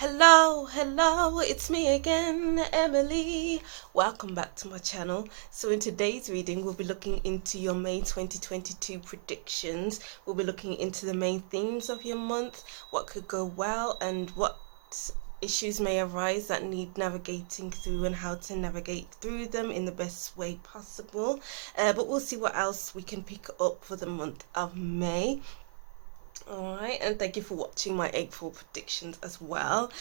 Hello, it's me again, Emily. Welcome back to my channel. So in today's reading, we'll be looking into your May 2022 predictions. We'll be looking into the main themes of your month, what could go well and what issues may arise that need navigating through and how to navigate through them in the best way possible. But we'll see what else we can pick up for the month of May. Alright, and thank you for watching my April predictions as well.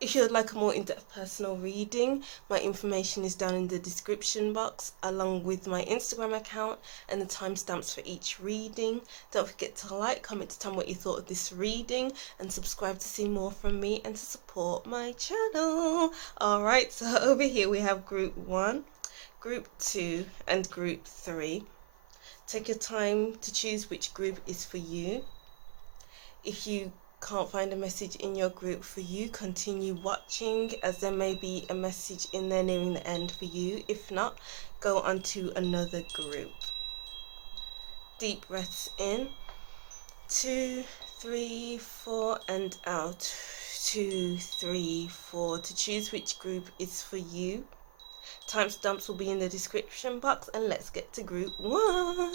If you would like a more in-depth personal reading, my information is down in the description box along with my Instagram account and the timestamps for each reading. Don't forget to like, comment, tell me what you thought of this reading and subscribe to see more from me and to support my channel. Alright, so over here we have group 1, group 2 and group 3. Take your time to choose which group is for you. If you can't find a message in your group for you, continue watching as there may be a message in there nearing the end for you. If not, go on to another group. Deep breaths in, 2, 3, 4 and out, 2, 3, 4 to choose which group is for you. Timestamps will be in the description box and let's get to group 1.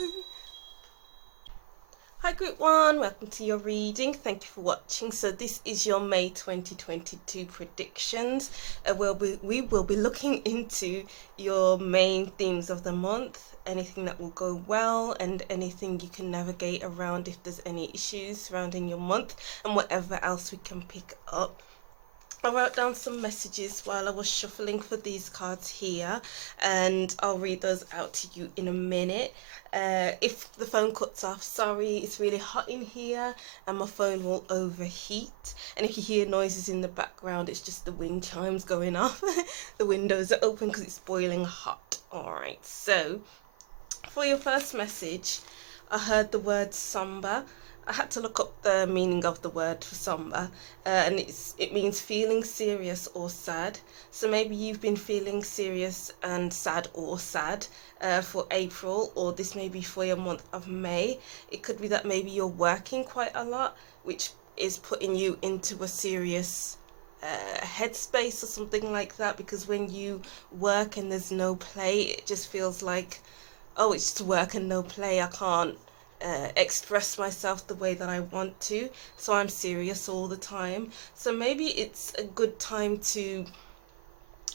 Hi group 1, welcome to your reading. Thank you for watching. So this is your May 2022 predictions. We will be looking into your main themes of the month, anything that will go well and anything you can navigate around if there's any issues surrounding your month and whatever else we can pick up. I wrote down some messages while I was shuffling for these cards here and I'll read those out to you in a minute. If the phone cuts off, sorry, it's really hot in here and my phone will overheat. And if you hear noises in the background, it's just the wind chimes going off. The windows are open because it's boiling hot. Alright, so for your first message, I heard the word somber. I had to look up the meaning of the word for somber, and it means feeling serious or sad. So maybe you've been feeling serious and sad or sad for April, or this may be for your month of May. It could be that maybe you're working quite a lot, which is putting you into a serious headspace or something like that, because when you work and there's no play, it just feels like, oh, it's just work and no play. I can't express myself the way that I want to, so I'm serious all the time. So maybe it's a good time to,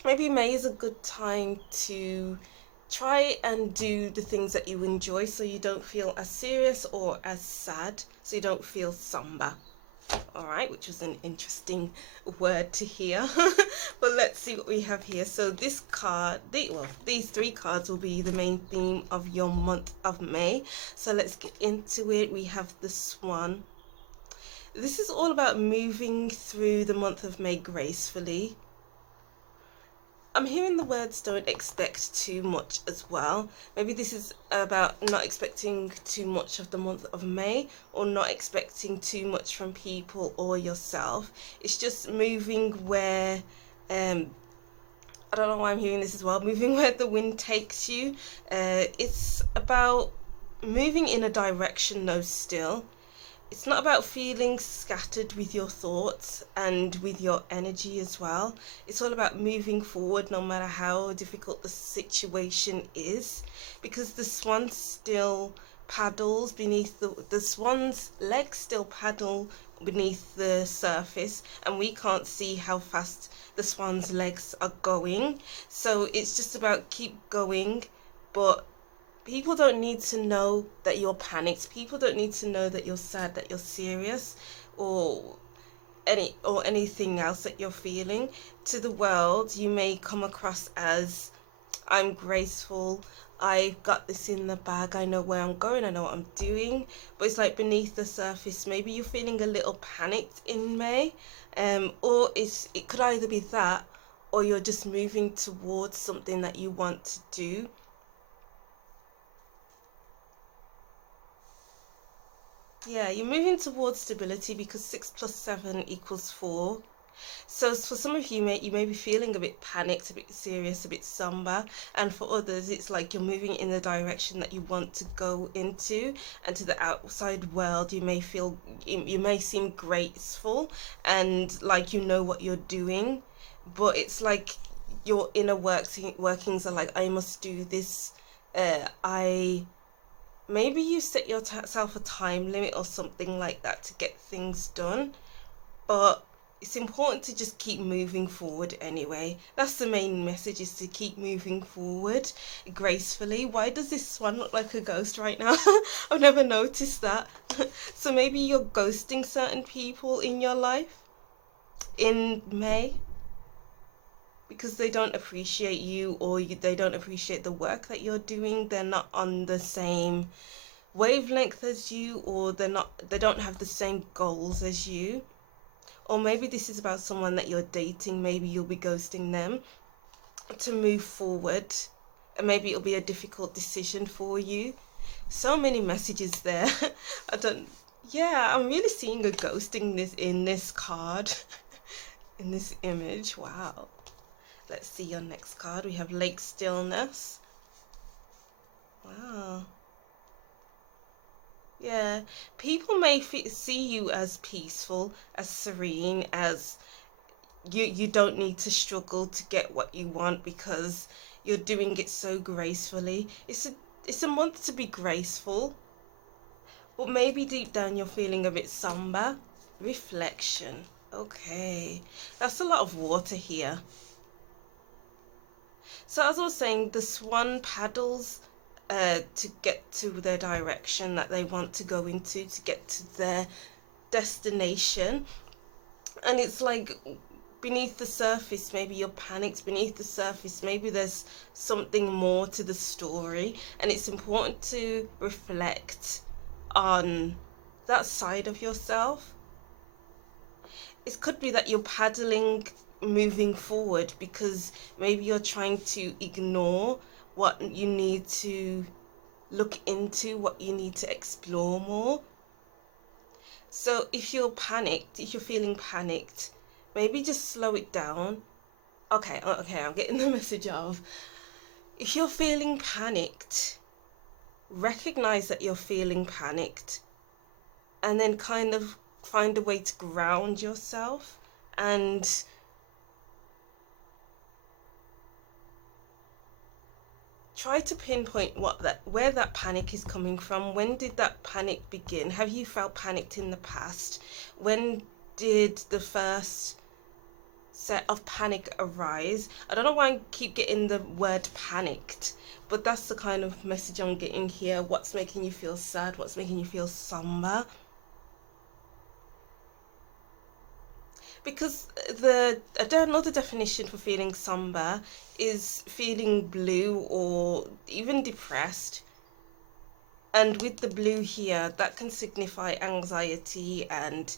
maybe May is a good time to try and do the things that you enjoy so you don't feel as serious or as sad, so you don't feel somber. Alright, which was an interesting word to hear. But let's see what we have here. So this card, these 3 cards will be the main theme of your month of May. So let's get into it. We have the Swan. This is all about moving through the month of May gracefully. I'm hearing the words don't expect too much as well. Maybe this is about not expecting too much of the month of May, or not expecting too much from people or yourself. It's just moving where, I don't know why I'm hearing this as well, moving where the wind takes you. It's about moving in a direction though still. It's not about feeling scattered with your thoughts and with your energy as well. It's all about moving forward no matter how difficult the situation is, because the swan still paddles beneath the swan's legs still paddle beneath the surface, and we can't see how fast the swan's legs are going. So it's just about keep going, but people don't need to know that you're panicked. People don't need to know that you're sad, that you're serious, or anything else that you're feeling. To the world, you may come across as, I'm graceful, I've got this in the bag, I know where I'm going, I know what I'm doing. But it's like beneath the surface, maybe you're feeling a little panicked in May, or it could either be that, or you're just moving towards something that you want to do. Yeah, you're moving towards stability, because 6 plus 7 equals 4. So for some of you, you may be feeling a bit panicked, a bit serious, a bit somber, and for others, it's like you're moving in the direction that you want to go into, and to the outside world, you may feel, you may seem graceful and like you know what you're doing, but it's like your inner workings are like, I must do this. Maybe you set yourself a time limit or something like that to get things done, but it's important to just keep moving forward anyway. That's the main message, is to keep moving forward gracefully. Why does this swan look like a ghost right now? I've never noticed that. So maybe you're ghosting certain people in your life in May because they don't appreciate you, or they don't appreciate the work that you're doing. They're not on the same wavelength as you, or they don't have the same goals as you. Or maybe this is about someone that you're dating. Maybe you'll be ghosting them to move forward, and maybe it'll be a difficult decision for you. So many messages there. I'm really seeing a ghosting in this card, in this image. Wow. Let's see your next card. We have Lake Stillness. Wow. Yeah, people may see you as peaceful, as serene, as you don't need to struggle to get what you want because you're doing it so gracefully. It's a month to be graceful, but maybe deep down you're feeling a bit somber. Reflection. Okay, that's a lot of water here. So as I was saying, the swan paddles to get to their direction that they want to go into, to get to their destination. And it's like beneath the surface, maybe you're panicked. Beneath the surface, maybe there's something more to the story, and it's important to reflect on that side of yourself. It could be that you're paddling moving forward because maybe you're trying to ignore what you need to look into, what you need to explore more. So if you're panicked, if you're feeling panicked, maybe just slow it down. Okay, I'm getting the message of, if you're feeling panicked, recognize that you're feeling panicked, and then kind of find a way to ground yourself and try to pinpoint where that panic is coming from. When did that panic begin? Have you felt panicked in the past? When did the first set of panic arise? I don't know why I keep getting the word panicked, but that's the kind of message I'm getting here. What's making you feel sad? What's making you feel somber? Because another definition for feeling somber is feeling blue or even depressed. And with the blue here, that can signify anxiety and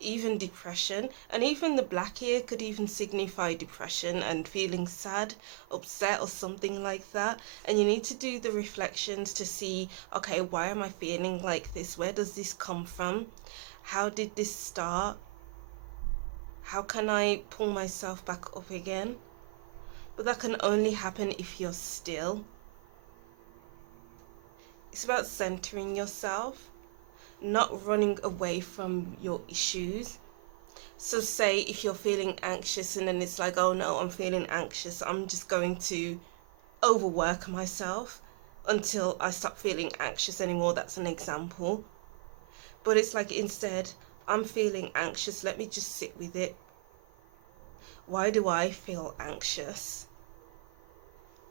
even depression. And even the black here could even signify depression and feeling sad, upset, or something like that. And you need to do the reflections to see, okay, why am I feeling like this? Where does this come from? How did this start? How can I pull myself back up again? But that can only happen if you're still. It's about centering yourself, not running away from your issues. So say if you're feeling anxious and then it's like, oh no, I'm feeling anxious, I'm just going to overwork myself until I stop feeling anxious anymore. That's an example. But it's like, instead, I'm feeling anxious, let me just sit with it. Why do I feel anxious?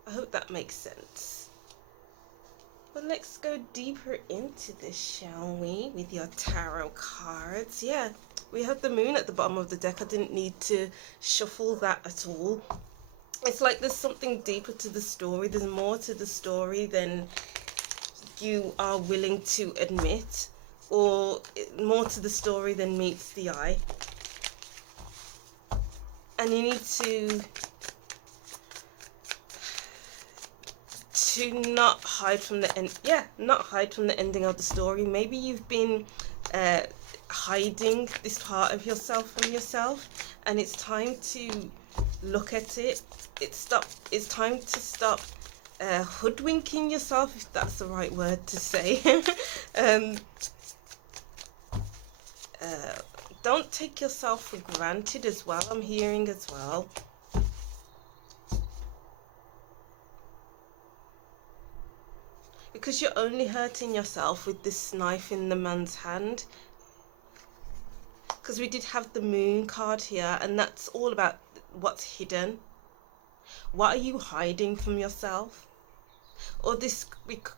I hope that makes sense. But let's go deeper into this, shall we, with your tarot cards. Yeah, we have the moon at the bottom of the deck. I didn't need to shuffle that at all. It's like there's something deeper to the story. There's more to the story than you are willing to admit, or more to the story than meets the eye. And you need to not hide from the end. Yeah, not hide from the ending of the story. Maybe you've been hiding this part of yourself from yourself, and it's time to look at it. It's time to stop hoodwinking yourself, if that's the right word to say. um, don't take yourself for granted as well, I'm hearing as well. Because you're only hurting yourself with this knife in the man's hand. Because we did have the moon card here, and that's all about what's hidden. What are you hiding from yourself? Or this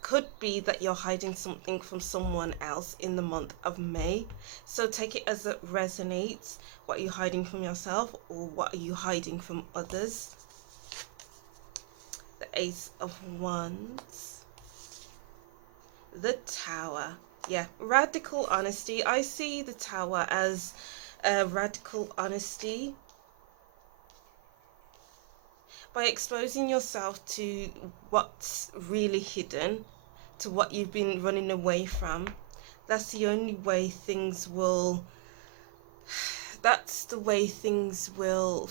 could be that you're hiding something from someone else in the month of May. So take it as it resonates. What are you hiding from yourself, or what are you hiding from others? The Ace of Wands. The Tower. Yeah, radical honesty. I see the Tower as radical honesty. By exposing yourself to what's really hidden, to what you've been running away from, that's the only way things will, that's the way things will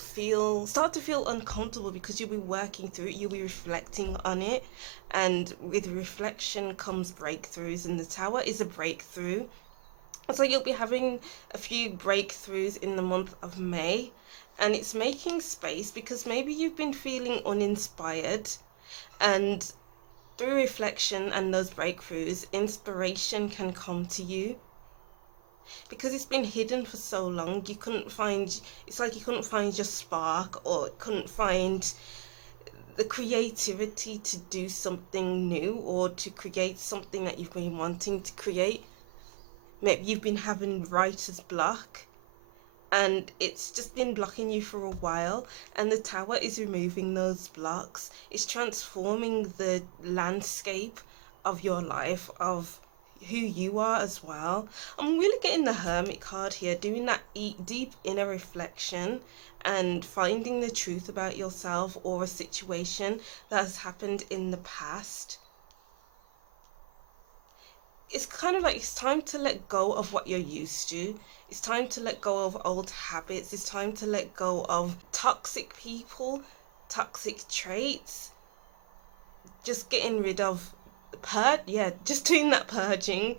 start to feel uncomfortable, because you'll be working through it, you'll be reflecting on it, and with reflection comes breakthroughs, and the Tower is a breakthrough. So you'll be having a few breakthroughs in the month of May, and it's making space because maybe you've been feeling uninspired, and through reflection and those breakthroughs, inspiration can come to you. Because it's been hidden for so long, you couldn't find, it's like you couldn't find your spark, or couldn't find the creativity to do something new, or to create something that you've been wanting to create. Maybe you've been having writer's block, and it's just been blocking you for a while, and the Tower is removing those blocks. It's transforming the landscape of your life, of who you are as well. I'm really getting the Hermit card here, doing that deep inner reflection and finding the truth about yourself or a situation that has happened in the past. It's kind of like it's time to let go of what you're used to. It's time to let go of old habits. It's time to let go of toxic people, toxic traits. Just getting rid of just doing that purging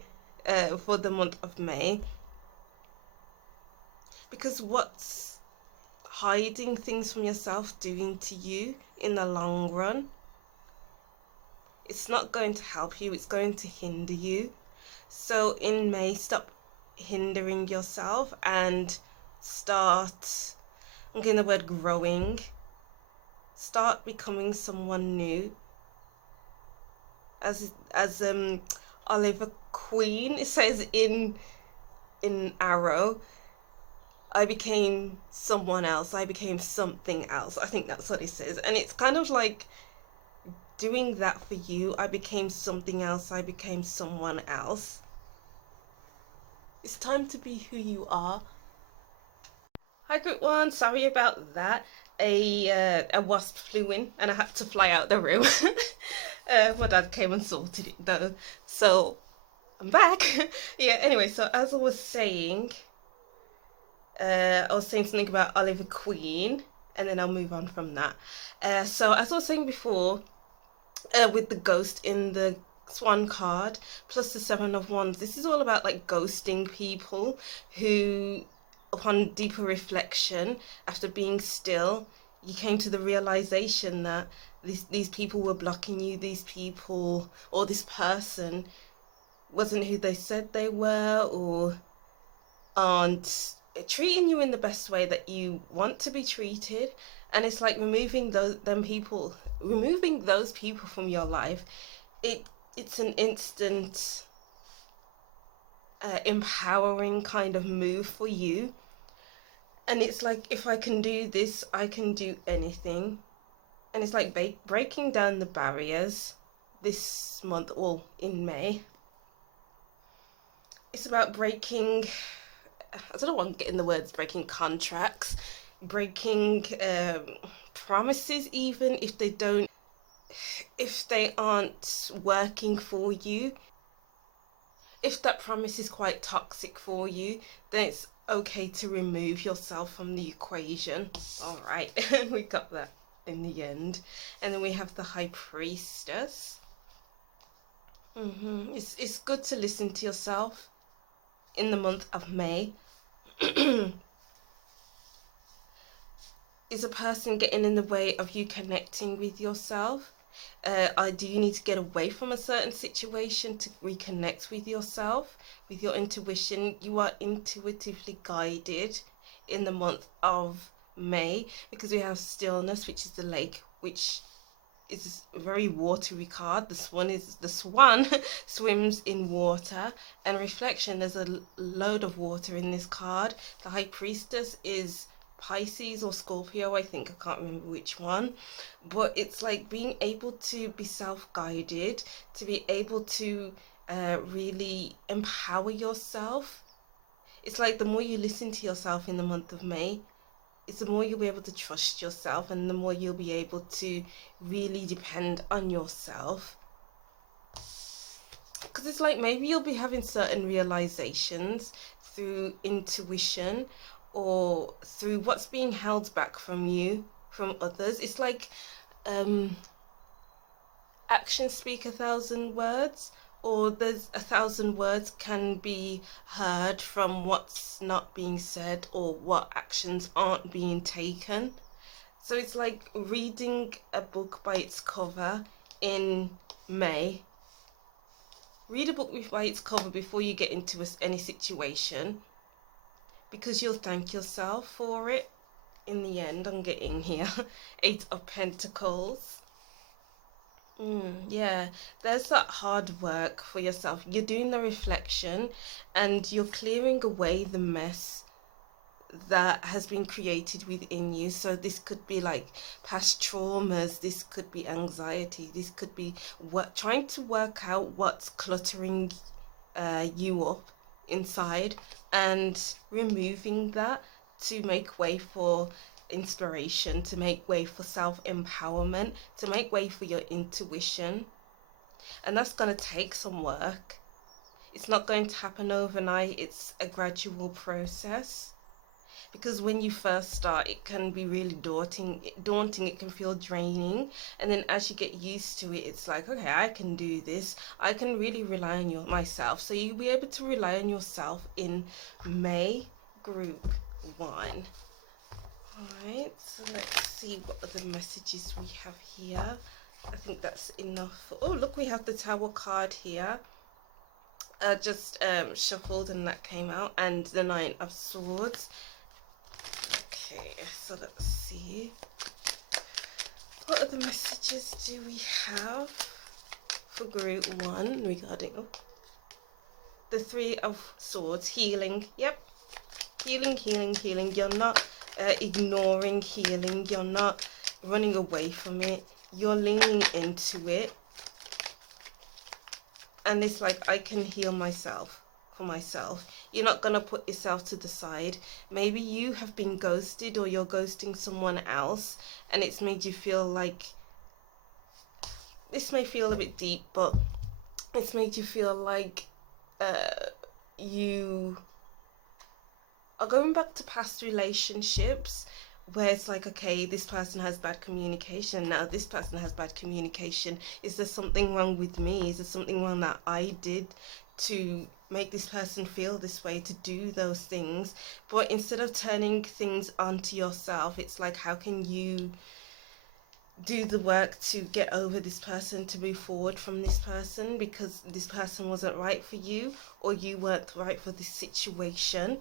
for the month of May. Because what's hiding things from yourself doing to you in the long run? It's not going to help you, it's going to hinder you. So in May, stop hindering yourself and start, I'm getting the word growing. Start becoming someone new. As Oliver Queen, it says in Arrow, I became someone else, I became something else. I think that's what it says. And it's kind of like doing that for you. I became something else, I became someone else. It's time to be who you are. Hi group one, sorry about that. A wasp flew in and I had to fly out the room. My dad came and sorted it though, so I'm back. Yeah, anyway, so as I was saying something about Oliver Queen, and then I'll move on from that. So as I was saying before, with the ghost in the Swan card plus the Seven of Wands, this is all about like ghosting people who, upon deeper reflection, after being still, you came to the realization that these people were blocking you, these people or this person wasn't who they said they were, or aren't treating you in the best way that you want to be treated. And it's like removing those people from your life. It's an instant empowering kind of move for you, and it's like, if I can do this, I can do anything. And it's like breaking down the barriers this month, or in May. It's about breaking, I don't know why I'm getting the words, breaking contracts, breaking promises, even if they aren't working for you. if that promise is quite toxic for you, then it's okay to remove yourself from the equation. All right, we got that in the end. And then we have the High Priestess. It's good to listen to yourself in the month of May. Is a person getting in the way of you connecting with yourself? Do you need to get away from a certain situation to reconnect with yourself, with your intuition? You are intuitively guided in the month of May, because we have Stillness, which is the lake, which is a very watery card. The swan swims in water. And Reflection, there's a load of water in this card. The High Priestess is Pisces or Scorpio, I think. I can't remember which one. But it's like being able to be self-guided, to be able to really empower yourself. It's like the more you listen to yourself in the month of May, it's the more you'll be able to trust yourself, and the more you'll be able to really depend on yourself. Because it's like maybe you'll be having certain realizations through intuition, or through what's being held back from you, from others. It's like actions speak 1,000 words, or there's 1,000 words can be heard from what's not being said, or what actions aren't being taken. So it's like reading a book by its cover in May. Read a book by its cover before you get into any situation, because you'll thank yourself for it in the end. I'm getting here. 8 of Pentacles. Yeah, there's that hard work for yourself. You're doing the reflection, and you're clearing away the mess that has been created within you. So this could be like past traumas, this could be anxiety, this could be trying to work out what's cluttering you up inside, and removing that to make way for inspiration, to make way for self-empowerment, to make way for your intuition. And that's going to take some work. It's not going to happen overnight. It's a gradual process, because when you first start, it can be really daunting. It can feel draining, and then as you get used to it, it's like, okay, I can do this. I can really rely on myself. So you'll be able to rely on yourself in May, group 1. Alright, so let's see what other messages we have here. I think that's enough. Oh, look, we have the Tower card here. Just shuffled and that came out, and the 9 of Swords. Okay, so let's see. What other messages do we have for group 1 regarding the 3 of Swords? Healing. Yep. Healing, healing, healing. You're not ignoring healing. You're not running away from it. You're leaning into it. And it's like, I can heal myself for myself. You're not going to put yourself to the side. Maybe you have been ghosted, or you're ghosting someone else, and it's made you feel like, this may feel a bit deep, but it's made you feel like you are going back to past relationships, where it's like, okay, this person has bad communication, now this person has bad communication. Is there something wrong with me? Is there something wrong that I did to make this person feel this way, to do those things? But instead of turning things onto yourself, it's like, how can you do the work to get over this person, to move forward from this person, because this person wasn't right for you, or you weren't right for this situation.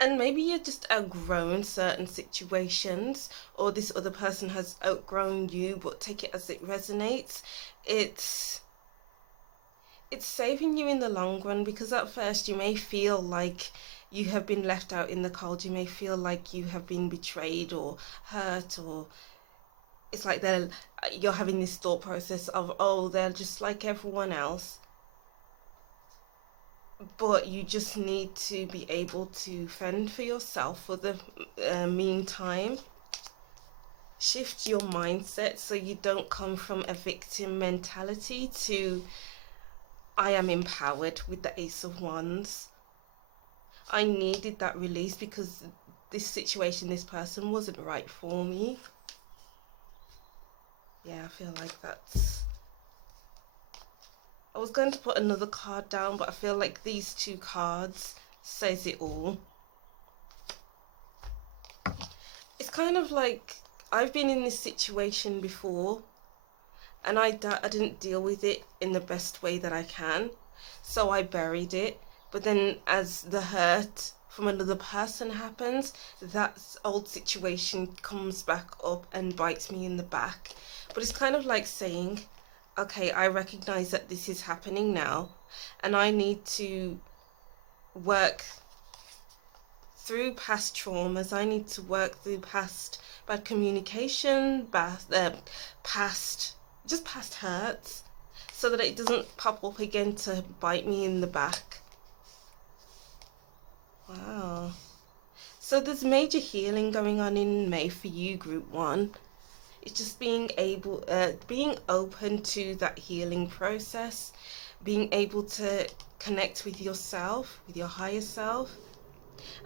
And maybe you're just outgrown certain situations, or this other person has outgrown you, but take it as it resonates. It's saving you in the long run, because at first you may feel like you have been left out in the cold. You may feel like you have been betrayed or hurt, or it's like you're having this thought process of, oh, they're just like everyone else. But you just need to be able to fend for yourself for the meantime. Shift your mindset so you don't come from a victim mentality to I am empowered with the Ace of Wands. I needed that release because this situation, this person wasn't right for me. Yeah, I feel like that's... I was going to put another card down, but I feel like these two cards says it all. It's kind of like I've been in this situation before, and I didn't deal with it in the best way that I can, so I buried it. But then as the hurt from another person happens, that old situation comes back up and bites me in the back. But it's kind of like saying, okay, I recognize that this is happening now, and I need to work through past traumas. I need to work through past bad communication, past hurts, so that it doesn't pop up again to bite me in the back. Wow. So there's major healing going on in May for you, Group 1. It's just being open to that healing process, being able to connect with yourself, with your higher self,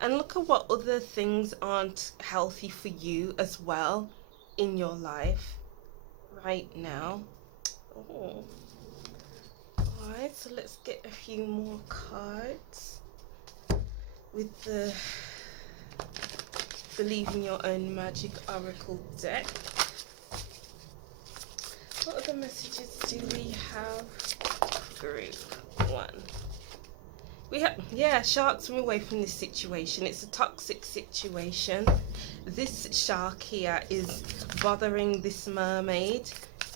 and look at what other things aren't healthy for you as well in your life right now. Oh. Alright, so let's get a few more cards with the Believe in Your Own Magic Oracle deck. What other messages do we have? Group 1. We have, yeah, sharks, swim away from this situation. It's a toxic situation. This shark here is bothering this mermaid,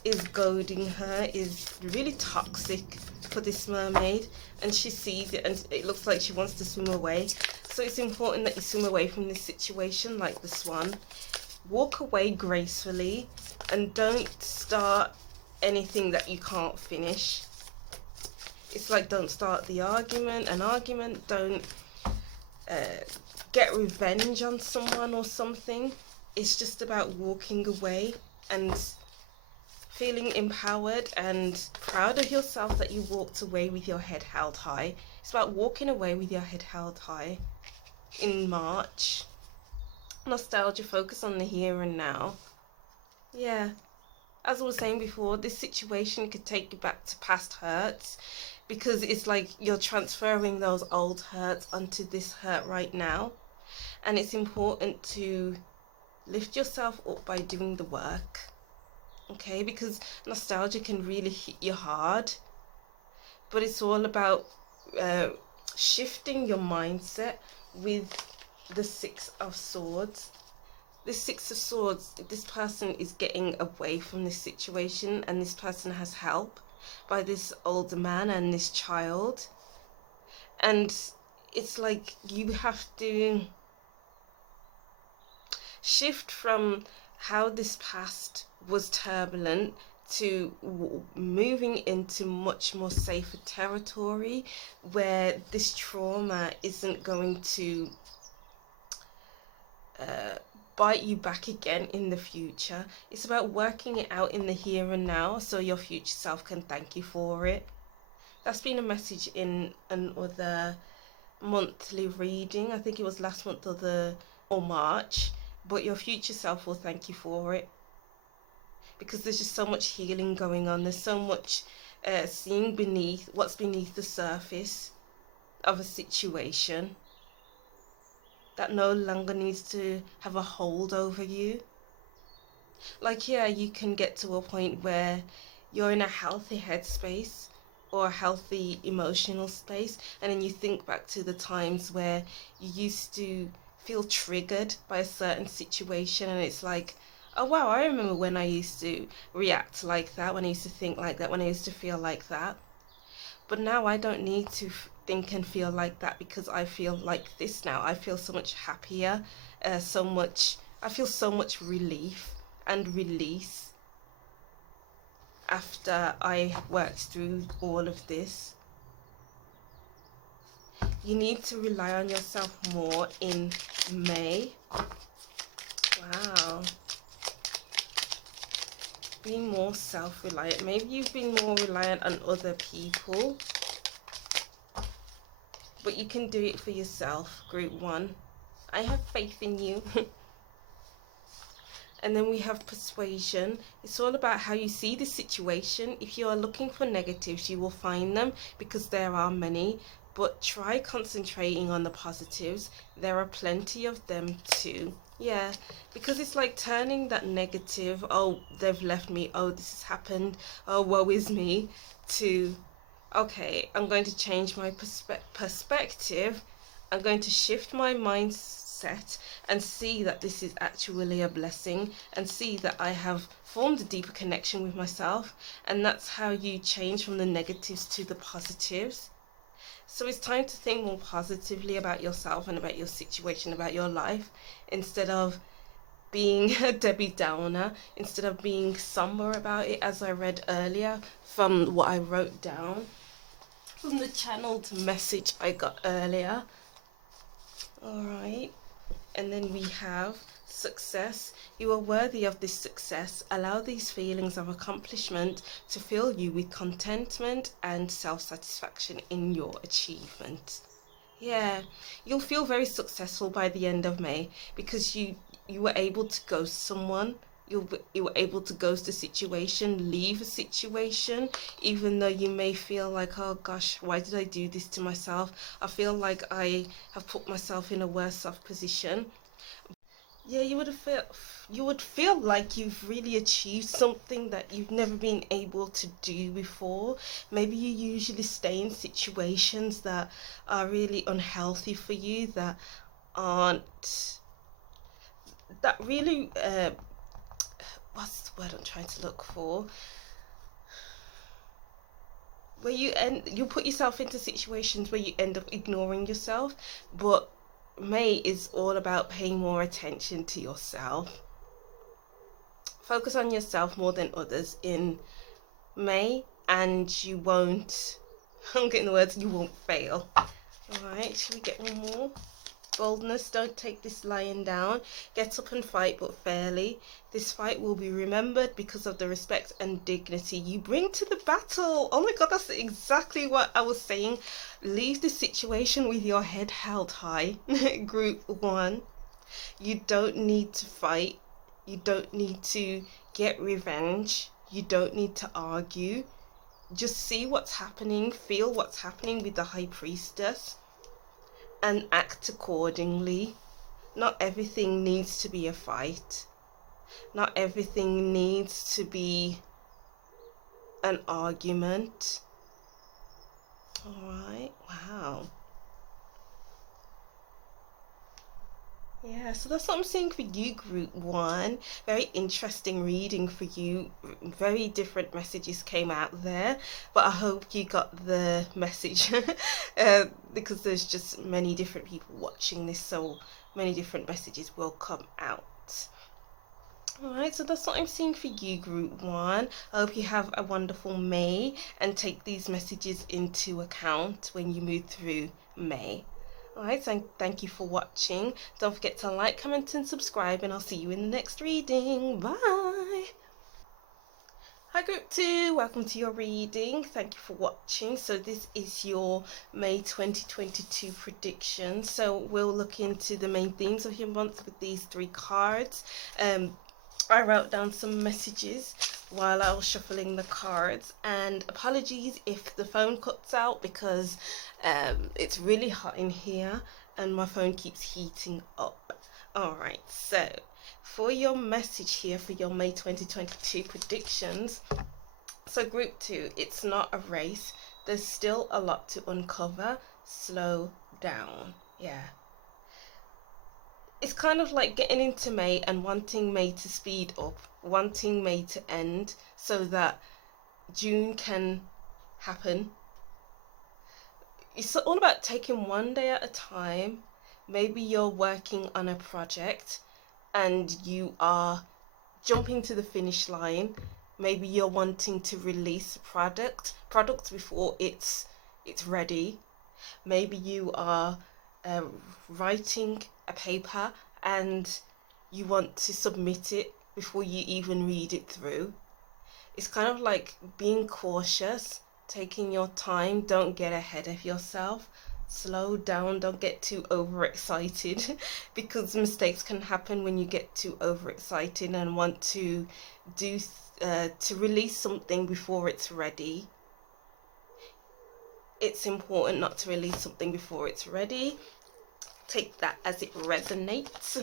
is goading her, is really toxic for this mermaid, and she sees it and it looks like she wants to swim away. So it's important that you swim away from this situation like the swan. Walk away gracefully and don't start anything that you can't finish. It's like, don't start an argument, don't get revenge on someone or something. It's just about walking away and feeling empowered and proud of yourself that you walked away with your head held high. It's about walking away with your head held high in March. Nostalgia, focus on the here and now. Yeah, as I was saying before, this situation could take you back to past hurts, because it's like you're transferring those old hurts onto this hurt right now. And it's important to lift yourself up by doing the work, okay? Because nostalgia can really hit you hard, but it's all about shifting your mindset with the Six of Swords. This Six of Swords, this person is getting away from this situation, and this person has help by this older man and this child. And it's like you have to shift from how this past was turbulent to moving into much more safer territory, where this trauma isn't going to bite you back again in the future. It's about working it out in the here and now so your future self can thank you for it. That's been a message in another monthly reading. I think it was last month or March, but your future self will thank you for it, because there's just so much healing going on. There's so much seeing beneath what's beneath the surface of a situation that no longer needs to have a hold over you. Like, yeah, you can get to a point where you're in a healthy headspace or a healthy emotional space, and then you think back to the times where you used to feel triggered by a certain situation, and it's like, oh wow, I remember when I used to react like that, when I used to think like that, when I used to feel like that. But now I don't need to think and feel like that, because I feel like this now. I feel so much happier, I feel so much relief and release after I worked through all of this. You need to rely on yourself more in May. Wow. Being more self-reliant. Maybe you've been more reliant on other people but you can do it for yourself, group 1. I have faith in you. And then we have persuasion. It's all about how you see the situation. If you are looking for negatives, you will find them because there are many. But try concentrating on the positives. There are plenty of them too. Yeah, because it's like turning that negative, oh, they've left me, oh, this has happened, oh, woe is me, to, okay, I'm going to change my perspective. I'm going to shift my mindset and see that this is actually a blessing, and see that I have formed a deeper connection with myself. And that's how you change from the negatives to the positives. So it's time to think more positively about yourself and about your situation, about your life, instead of being a Debbie Downer, instead of being somber about it, as I read earlier from what I wrote down from the channeled message I got earlier. Alright, and then we have success. You are worthy of this success. Allow these feelings of accomplishment to fill you with contentment and self-satisfaction in your achievement. Yeah, you'll feel very successful by the end of May because you were able to ghost someone. You were able to ghost a situation, leave a situation, even though you may feel like, oh gosh, why did I do this to myself? I feel like I have put myself in a worse off position. Yeah, you would feel like you've really achieved something that you've never been able to do before. Maybe you usually stay in situations that are really unhealthy for you, that aren't that really what's the word I'm trying to look for, where you put yourself into situations where you end up ignoring yourself. But May is all about paying more attention to yourself. Focus on yourself more than others in May, and you won't, I'm getting the words, you won't fail. Alright, should we get one more? Boldness. Don't take this lying down. Get up and fight, but fairly. This fight will be remembered because of the respect and dignity you bring to the battle. Oh my god, that's exactly what I was saying. Leave the situation with your head held high. Group 1. You don't need to fight. You don't need to get revenge. You don't need to argue. Just see what's happening, feel what's happening with the High Priestess, and act accordingly. Not everything needs to be a fight. Not everything needs to be an argument. Alright, wow. Yeah, so that's what I'm seeing for you, group 1. Very interesting reading for you. Very different messages came out there, but I hope you got the message because there's just many different people watching this, so many different messages will come out. Alright, so that's what I'm seeing for you, group 1. I hope you have a wonderful May and take these messages into account when you move through May. Alright, so thank you for watching. Don't forget to like, comment and subscribe, and I'll see you in the next reading. Bye! Hi group 2, welcome to your reading. Thank you for watching. So this is your May 2022 prediction. So we'll look into the main themes of your month with these 3 cards. I wrote down some messages while I was shuffling the cards, and apologies if the phone cuts out because it's really hot in here and my phone keeps heating up. Alright, so for your message here for your May 2022 predictions, so group 2, it's not a race. There's still a lot to uncover. Slow down. Yeah. It's kind of like getting into May and wanting May to speed up, wanting May to end so that June can happen. It's all about taking one day at a time. Maybe you're working on a project and you are jumping to the finish line. Maybe you're wanting to release product before it's ready. Maybe you are writing a paper and you want to submit it before you even read it through. It's kind of like being cautious, taking your time. Don't get ahead of yourself. slow down, don't get too overexcited because mistakes can happen when you get too overexcited and want to do to release something before it's ready. It's important not to release something before it's ready. Take that as it resonates.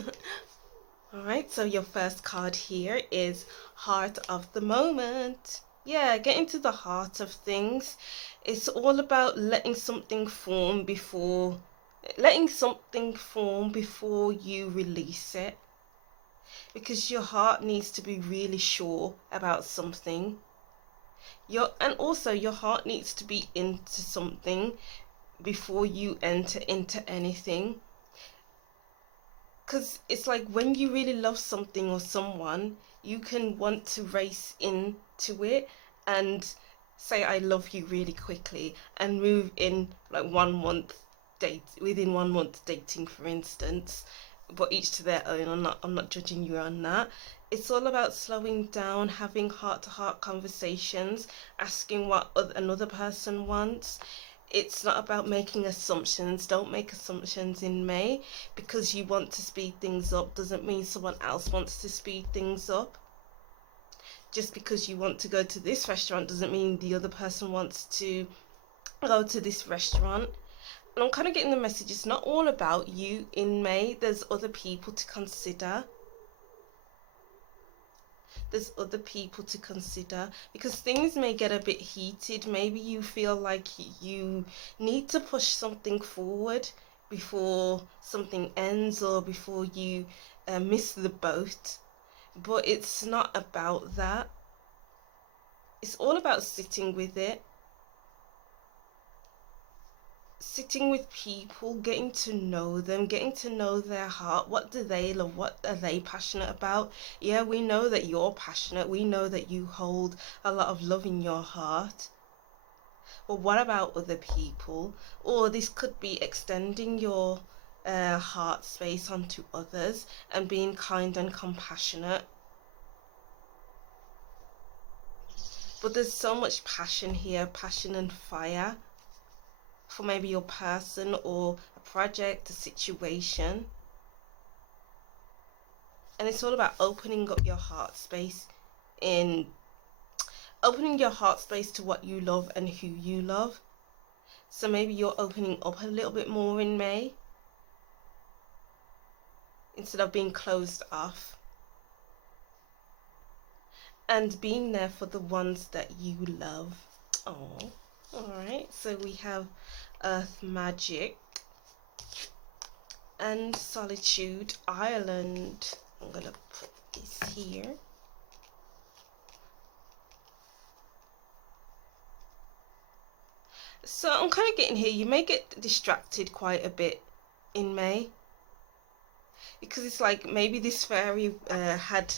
All right, so your first card here is Heart of the Moment. Yeah, get into the heart of things. It's all about letting something form before you release it. Because your heart needs to be really sure about something. And also your heart needs to be into something before you enter into anything. Because it's like when you really love something or someone, you can want to race into it and say I love you really quickly and move in like within 1 month dating, for instance. But each to their own. I'm not judging you on that. It's all about slowing down, having heart-to-heart conversations, asking what another person wants. It's not about making assumptions. Don't make assumptions in May. Because you want to speed things up doesn't mean someone else wants to speed things up. Just because you want to go to this restaurant doesn't mean the other person wants to go to this restaurant. And I'm kind of getting the message, it's not all about you in May. There's other people to consider. Because things may get a bit heated. Maybe you feel like you need to push something forward before something ends or before you miss the boat. But it's not about that. It's all about sitting with it. Sitting with people, getting to know them, getting to know their heart. What do they love? What are they passionate about? Yeah, we know that you're passionate. We know that you hold a lot of love in your heart. But what about other people? Or this could be extending your heart space onto others and being kind and compassionate. But there's so much passion here, passion and fire, for maybe your person or a project, a situation. And it's all about opening up your heart space to what you love and who you love. So maybe you're opening up a little bit more in May instead of being closed off. And being there for the ones that you love. Oh, alright, so we have Earth Magic and Solitude Island. I'm gonna put this here. So I'm kind of getting here, you may get distracted quite a bit in May. Because it's like maybe this fairy had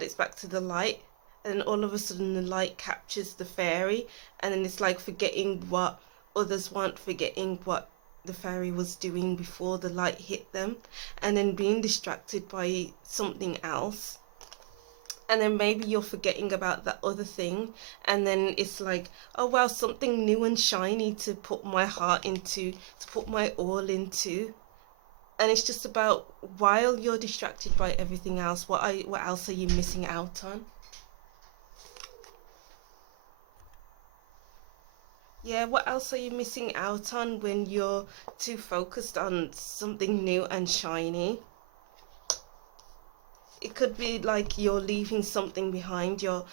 its back to the light, and all of a sudden the light captures the fairy, and then it's like forgetting what others want, forgetting what the fairy was doing before the light hit them, and then being distracted by something else. And then maybe you're forgetting about that other thing, and then it's like, oh wow, something new and shiny to put my heart into, to put my all into. And it's just about, while you're distracted by everything else, what else are you missing out on? Yeah, what else are you missing out on when you're too focused on something new and shiny? It could be like you're leaving something behind. You're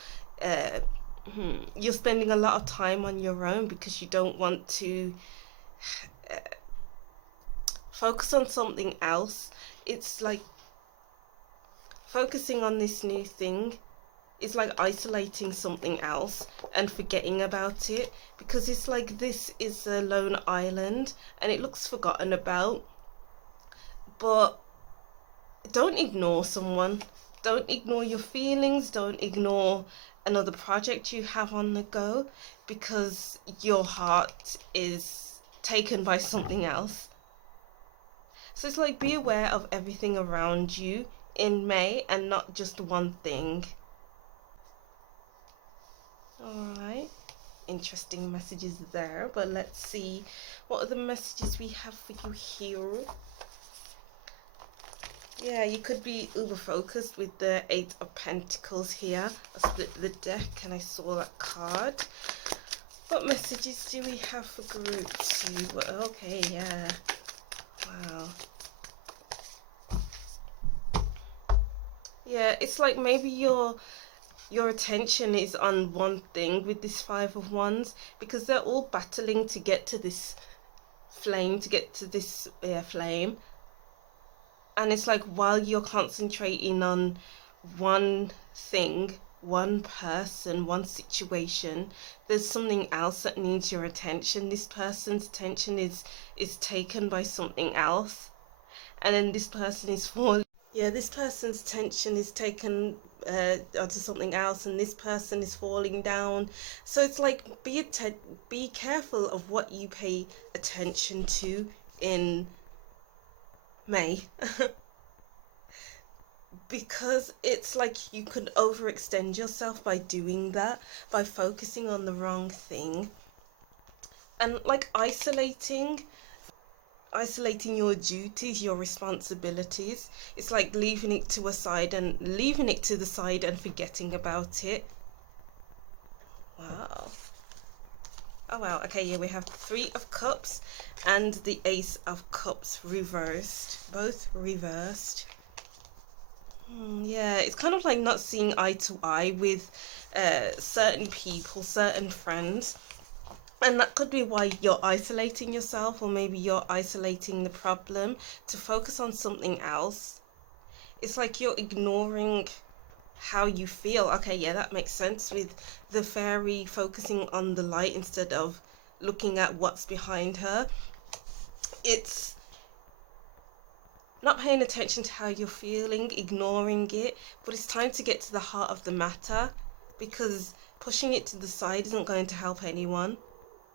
spending a lot of time on your own because you don't want to focus on something else. It's like focusing on this new thing is like isolating something else and forgetting about it, because it's like this is a lone island and it looks forgotten about. But don't ignore someone. Don't ignore your feelings. Don't ignore another project you have on the go because your heart is taken by something else. So it's like, be aware of everything around you in May and not just one thing. Alright. interesting messages there, but let's see what other messages we have for you here. Yeah, you could be uber focused with the Eight of Pentacles here. I split the deck and I saw that card. What messages do we have for group 2? Okay, yeah. Wow. Yeah, it's like maybe your attention is on one thing with this Five of Wands, because they're all battling to get to this flame, flame. And it's like while you're concentrating on one thing, one person, one situation, there's something else that needs your attention. This person's attention is taken by something else, and then this person is falling. Yeah, this person's attention is taken onto something else, and this person is falling down. So it's like be careful of what you pay attention to in May. Because it's like you could overextend yourself by doing that, by focusing on the wrong thing, and like isolating your duties, your responsibilities. It's like leaving it to the side and forgetting about it. Wow. Oh wow. Okay, yeah, we have the Three of Cups and the Ace of Cups reversed, both reversed. Yeah, it's kind of like not seeing eye to eye with certain people, certain friends. And that could be why you're isolating yourself, or maybe you're isolating the problem to focus on something else. It's like you're ignoring how you feel. Okay, yeah, that makes sense, with the fairy focusing on the light instead of looking at what's behind her. It's not paying attention to how you're feeling, ignoring it, but it's time to get to the heart of the matter, because pushing it to the side isn't going to help anyone,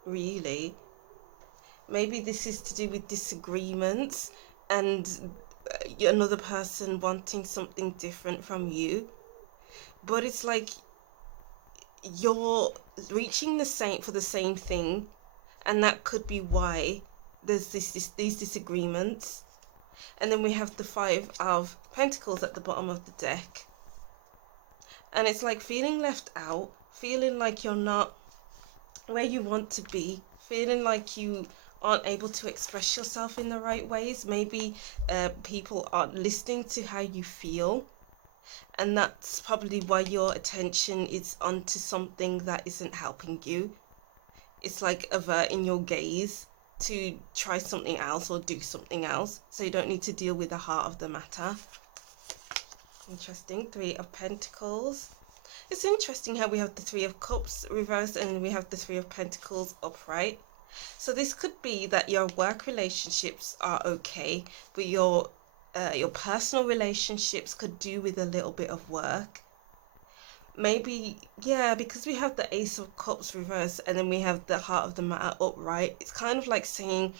really. Maybe this is to do with disagreements and another person wanting something different from you, but it's like you're reaching the same thing, and that could be why there's these disagreements. And then we have the Five of Pentacles at the bottom of the deck, and it's like feeling left out, feeling like you're not where you want to be, feeling like you aren't able to express yourself in the right ways. Maybe people aren't listening to how you feel, and that's probably why your attention is onto something that isn't helping you. It's like averting your gaze to try something else or do something else, so you don't need to deal with the heart of the matter. Interesting. Three of Pentacles. It's interesting how we have the Three of Cups reversed and we have the Three of Pentacles upright. So this could be that your work relationships are okay, but your personal relationships could do with a little bit of work. Maybe, yeah, because we have the Ace of Cups reversed and then we have the Heart of the Matter upright. It's kind of like saying,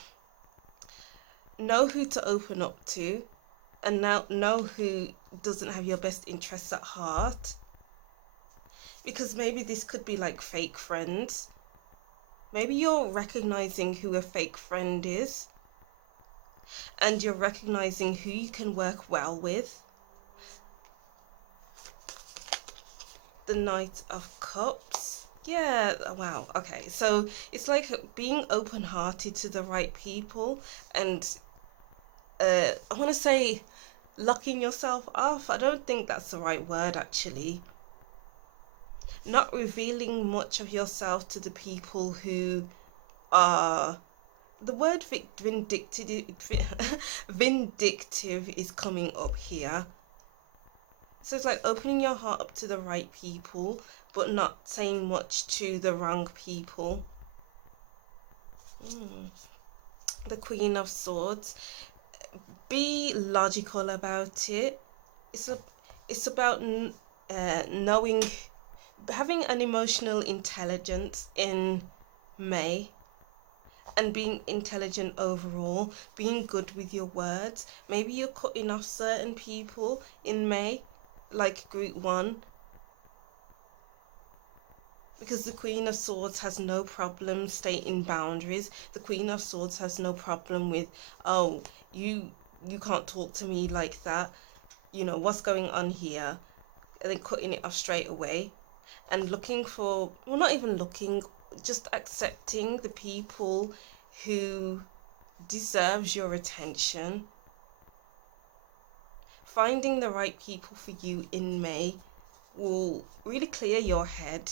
know who to open up to, and now know who doesn't have your best interests at heart. Because maybe this could be like fake friends. Maybe you're recognizing who a fake friend is, and you're recognizing who you can work well with. The Knight of Cups. Yeah, wow, okay. So it's like being open-hearted to the right people, and I want to say locking yourself off. I don't think that's the right word, actually. Not revealing much of yourself to the people who are... The word vindictive is coming up here. So it's like opening your heart up to the right people, but not saying much to the wrong people. The Queen of Swords. Be logical about it. It's about knowing, having an emotional intelligence in May, and being intelligent overall, being good with your words. Maybe you're cutting off certain people in May, like group 1. because the Queen of Swords has no problem stating boundaries. The Queen of Swords has no problem with, oh, you can't talk to me like that, you know, what's going on here, and then cutting it off straight away, and looking for, well, not even looking, just accepting the people who deserves your attention. Finding the right people for you in May will really clear your head.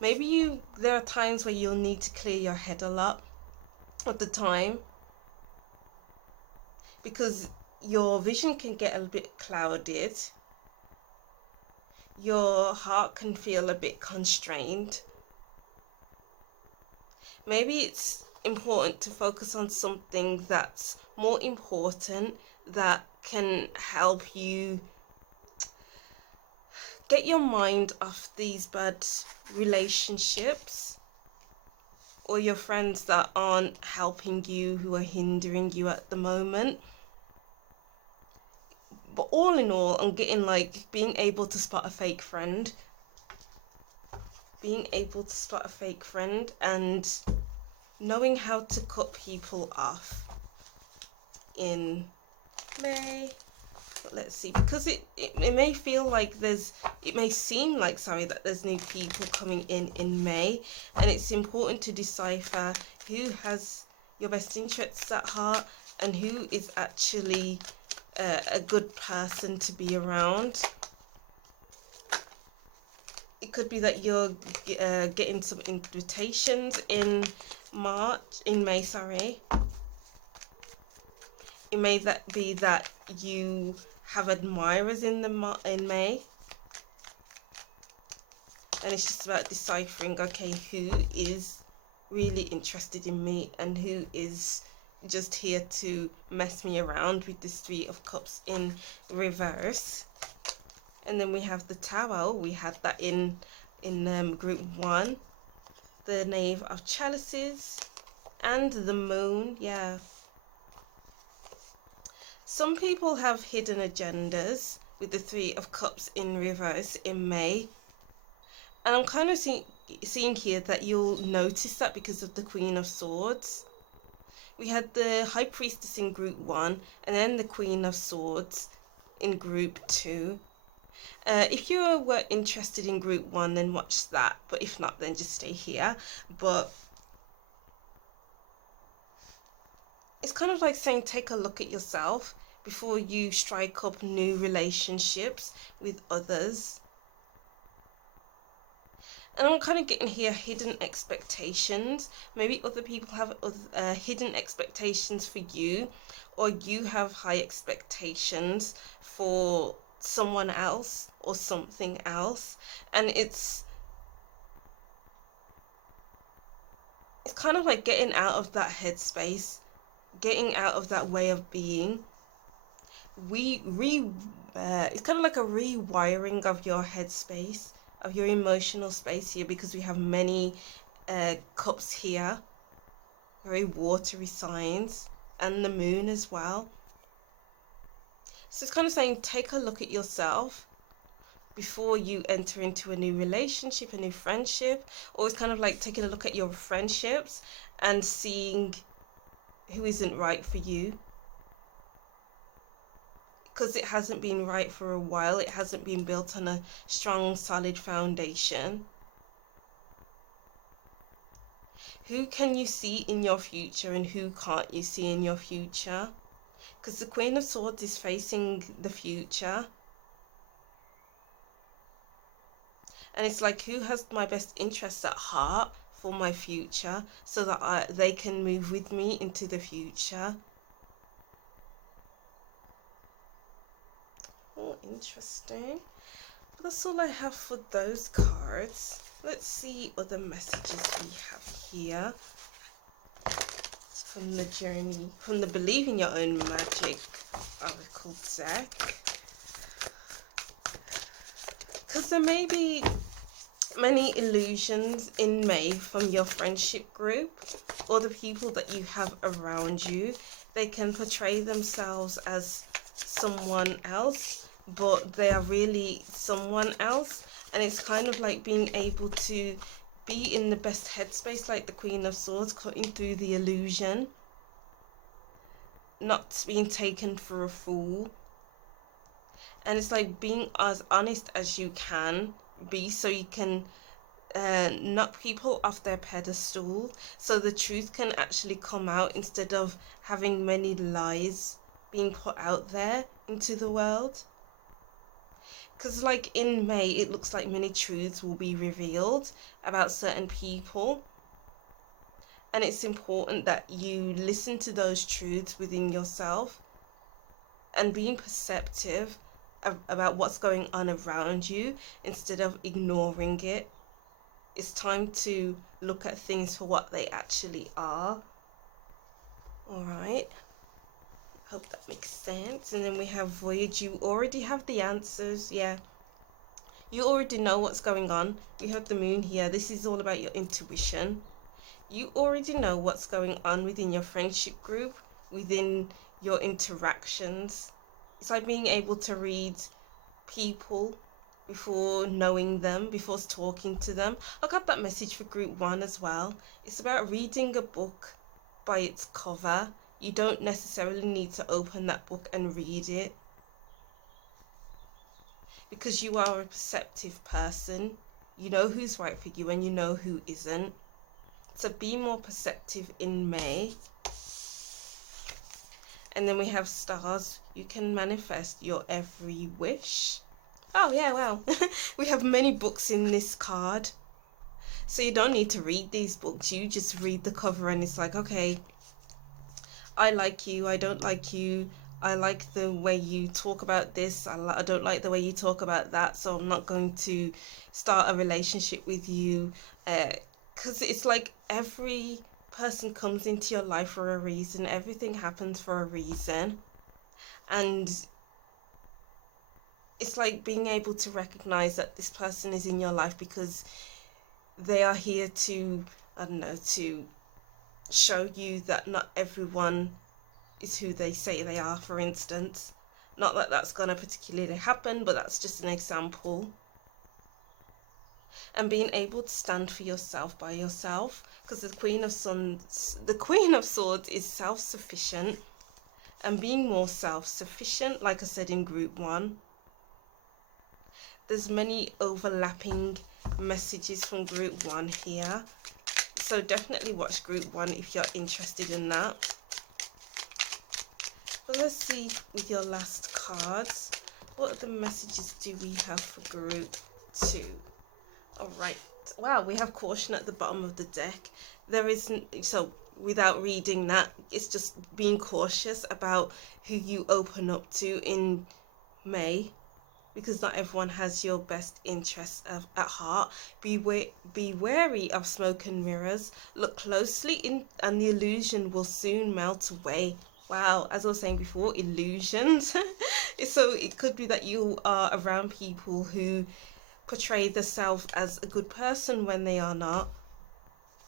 Maybe there are times where you'll need to clear your head a lot at the time, because your vision can get a bit clouded. Your heart can feel a bit constrained. Maybe it's important to focus on something that's more important, that can help you get your mind off these bad relationships, or your friends that aren't helping you, who are hindering you at the moment. But all in all, I'm getting like being able to spot a fake friend. Being able to spot a fake friend and knowing how to cut people off in May. But let's see, because it may feel like it may seem like, sorry, that there's new people coming in May, and it's important to decipher who has your best interests at heart and who is actually a good person to be around. It could be that you're getting some invitations in May, sorry. It may be that you have admirers in May, and it's just about deciphering, okay, who is really interested in me and who is just here to mess me around with this Three of Cups in reverse. And then we have the Tower. We had that in group 1, the Knave of Chalices and the Moon. Yeah, some people have hidden agendas with the Three of Cups in reverse in May, and I'm kind of seeing here that you'll notice that because of the Queen of Swords. We had the High Priestess in group 1 and then the Queen of Swords in group 2. If you were interested in group 1, then watch that, but if not, then just stay here. But it's kind of like saying, take a look at yourself before you strike up new relationships with others. And I'm kind of getting here hidden expectations. Maybe other people have hidden expectations for you, or you have high expectations for someone else or something else. And it's kind of like getting out of that headspace, getting out of that way of being. It's kind of like a rewiring of your headspace, of your emotional space here, because we have many cups here, very watery signs, and the Moon as well. So it's kind of saying, take a look at yourself before you enter into a new relationship, a new friendship, or it's kind of like taking a look at your friendships and seeing who isn't right for you, because it hasn't been right for a while. It hasn't been built on a strong, solid foundation. Who can you see in your future and who can't you see in your future? Because the Queen of Swords is facing the future. And it's like, who has my best interests at heart for my future, so that they can move with me into the future. Oh, interesting. But that's all I have for those cards. Let's see other messages we have here. From the journey, from the Believe in Your Own Magic Oracle deck. Because there may be many illusions in May from your friendship group or the people that you have around you. They can portray themselves as someone else, but they are really someone else, And it's kind of like being able to be in the best headspace, like the Queen of Swords, cutting through the illusion, not being taken for a fool. And it's like being as honest as you can be, so you can knock people off their pedestal, so the truth can actually come out instead of having many lies being put out there into the world. Because like in May, it looks like many truths will be revealed about certain people, and it's important that you listen to those truths within yourself and being perceptive about what's going on around you instead of ignoring it. It's time to look at things for what they actually are. All right. Hope that makes sense. And then we have Voyage. You already have the answers. Yeah. You already know what's going on. We have the moon here. This is all about your intuition. You already know what's going on within your friendship group, within your interactions. It's like being able to read people before knowing them, before talking to them. I got that message for group 1 as well. It's about reading a book by its cover. You don't necessarily need to open that book and read it, because you are a perceptive person. You know who's right for you and you know who isn't. So be more perceptive in May. And then we have stars. You can manifest your every wish. Oh yeah, wow. We have many books in this card. So you don't need to read these books. You just read the cover and it's like, okay, I like you, I don't like you, I like the way you talk about this, I don't like the way you talk about that, so I'm not going to start a relationship with you. Because it's like every person comes into your life for a reason. Everything happens for a reason. And it's like being able to recognize that this person is in your life because they are here to, I don't know, to show you that not everyone is who they say they are, for instance. Not that that's gonna particularly happen, but that's just an example. And being able to stand for yourself by yourself, because the Queen of Swords is self-sufficient, and being more self-sufficient, like I said in group 1. There's many overlapping messages from group 1 here, so definitely watch group 1 if you're interested in that. But let's see with your last cards, what other messages do we have for group 2? All right. Wow, we have caution at the bottom of the deck. There isn't, so without reading that, it's just being cautious about who you open up to in May, because not everyone has your best interests at heart. Be wary of smoke and mirrors. Look closely in, and the illusion will soon melt away. Wow, as I was saying before, illusions. So it could be that you are around people who portray themselves as a good person when they are not.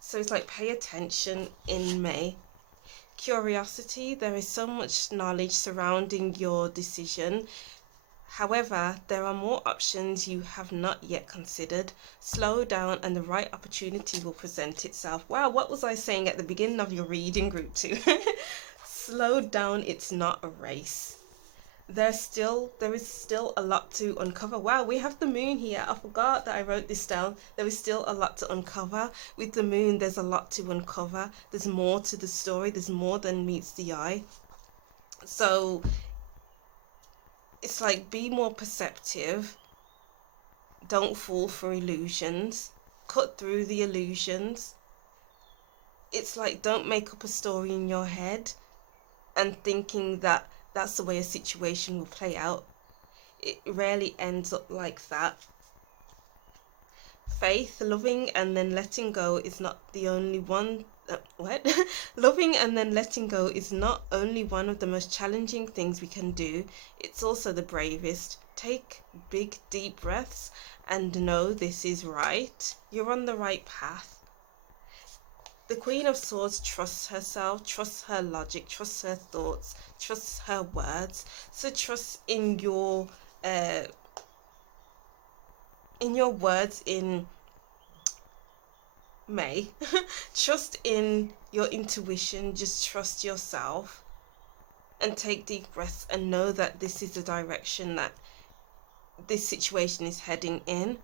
So it's like, pay attention in May. Curiosity, there is so much knowledge surrounding your decision. However, there are more options you have not yet considered. Slow down and the right opportunity will present itself. Wow, what was I saying at the beginning of your reading, group 2? Slow down, it's not a race. There is still a lot to uncover. Wow, we have the moon here. I forgot that I wrote this down. There is still a lot to uncover. With the moon, there's a lot to uncover. There's more to the story. There's more than meets the eye. So it's like, be more perceptive. Don't fall for illusions. Cut through the illusions. It's like, don't make up a story in your head and thinking that that's the way a situation will play out. It rarely ends up like that. Faith, loving and then letting go is not the only one. Loving and then letting go is not only one of the most challenging things we can do, it's also the bravest. Take big, deep breaths and know this is right. You're on the right path. The Queen of Swords trusts herself, trusts her logic, trusts her thoughts, trusts her words. So trust in your in your words in May, trust in your intuition, just trust yourself and take deep breaths and know that this is the direction that this situation is heading in.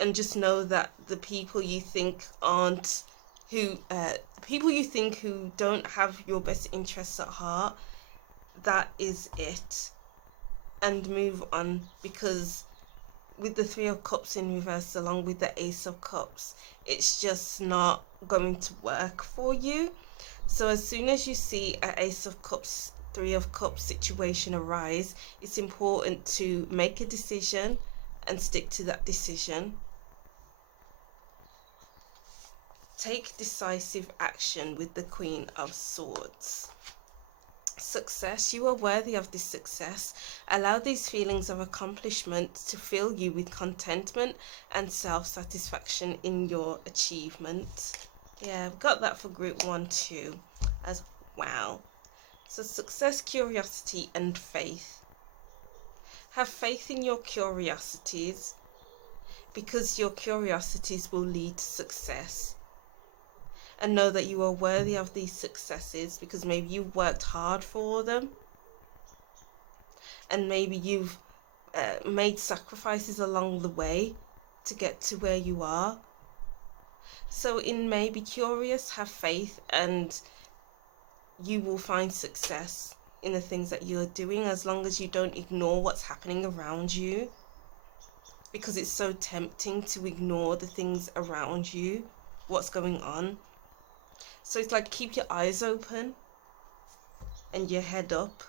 And just know that the people you think aren't who people you think who don't have your best interests at heart, that is it. And move on, because with the Three of Cups in reverse along with the Ace of Cups, it's just not going to work for you. So as soon as you see an Ace of Cups, Three of Cups situation arise, it's important to make a decision and stick to that decision. Take decisive action with the Queen of Swords. Success. You are worthy of this success. Allow these feelings of accomplishment to fill you with contentment and self-satisfaction in your achievement. Yeah, I've got that for group 1 too as well. So success, curiosity and faith. Have faith in your curiosities, because your curiosities will lead to success. And know that you are worthy of these successes, because maybe you worked hard for them, and maybe you've made sacrifices along the way to get to where you are. So in May, be curious, have faith, and you will find success in the things that you're doing, as long as you don't ignore what's happening around you, because it's so tempting to ignore the things around you, what's going on. So it's like, keep your eyes open and your head up,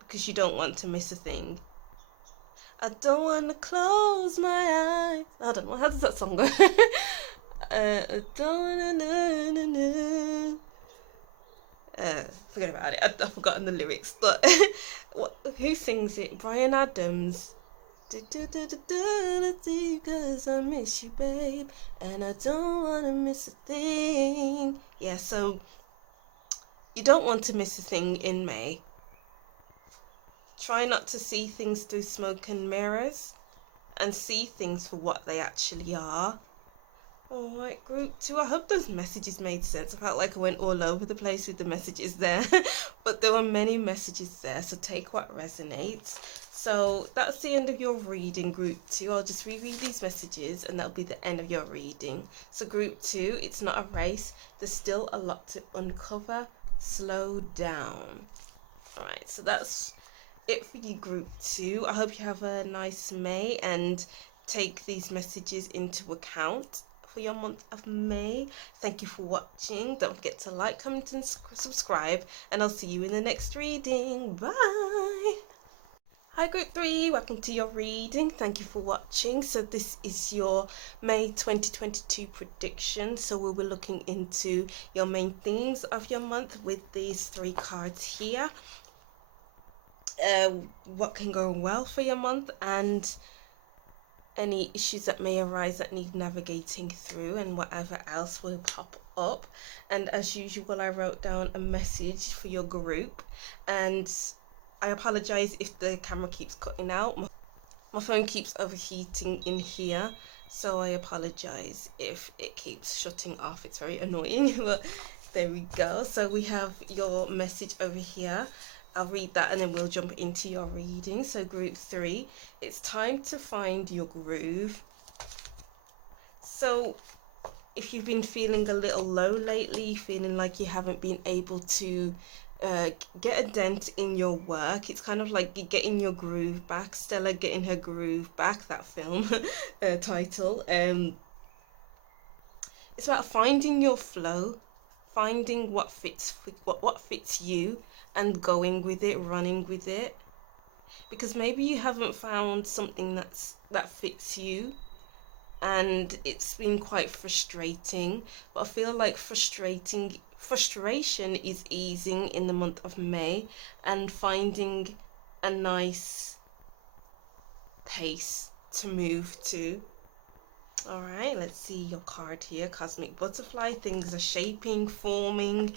because you don't want to miss a thing. I don't want to close my eyes. I don't know, how does that song go? I don't wanna forget about it. I've forgotten the lyrics, but who sings it? Bryan Adams. Because I miss you, babe, and I don't want to miss a thing. Yeah, so you don't want to miss a thing in May. Try not to see things through smoke and mirrors, and see things for what they actually are. Alright, group 2, I hope those messages made sense. I felt like I went all over the place with the messages there, but there were many messages there, so take what resonates. So that's the end of your reading, group 2. I'll just reread these messages and that'll be the end of your reading. So group 2, it's not a race. There's still a lot to uncover. Slow down. Alright, so that's it for you, group 2. I hope you have a nice May and take these messages into account for your month of May. Thank you for watching. Don't forget to like, comment and subscribe, and I'll see you in the next reading. Bye. Hi group 3, welcome to your reading. Thank you for watching. So this is your May 2022 prediction. So we'll be looking into your main themes of your month with these 3 cards here. What can go well for your month, and any issues that may arise that need navigating through, and whatever else will pop up. And as usual, I wrote down a message for your group, and I apologize if the camera keeps cutting out. My phone keeps overheating in here, so I apologize if it keeps shutting off. It's very annoying, but there we go. So we have your message over here. I'll read that and then we'll jump into your reading. So group 3, it's time to find your groove. So if you've been feeling a little low lately, feeling like you haven't been able to get a dent in your work, it's kind of like you're getting your groove back. Stella getting her groove back, that film title. It's about finding your flow, finding what fits you, and going with it, running with it. Because maybe you haven't found something that fits you, and it's been quite frustrating. But I feel like frustration is easing in the month of May, and finding a nice pace to move to. Alright, let's see your card here. Cosmic Butterfly. Things are shaping, forming,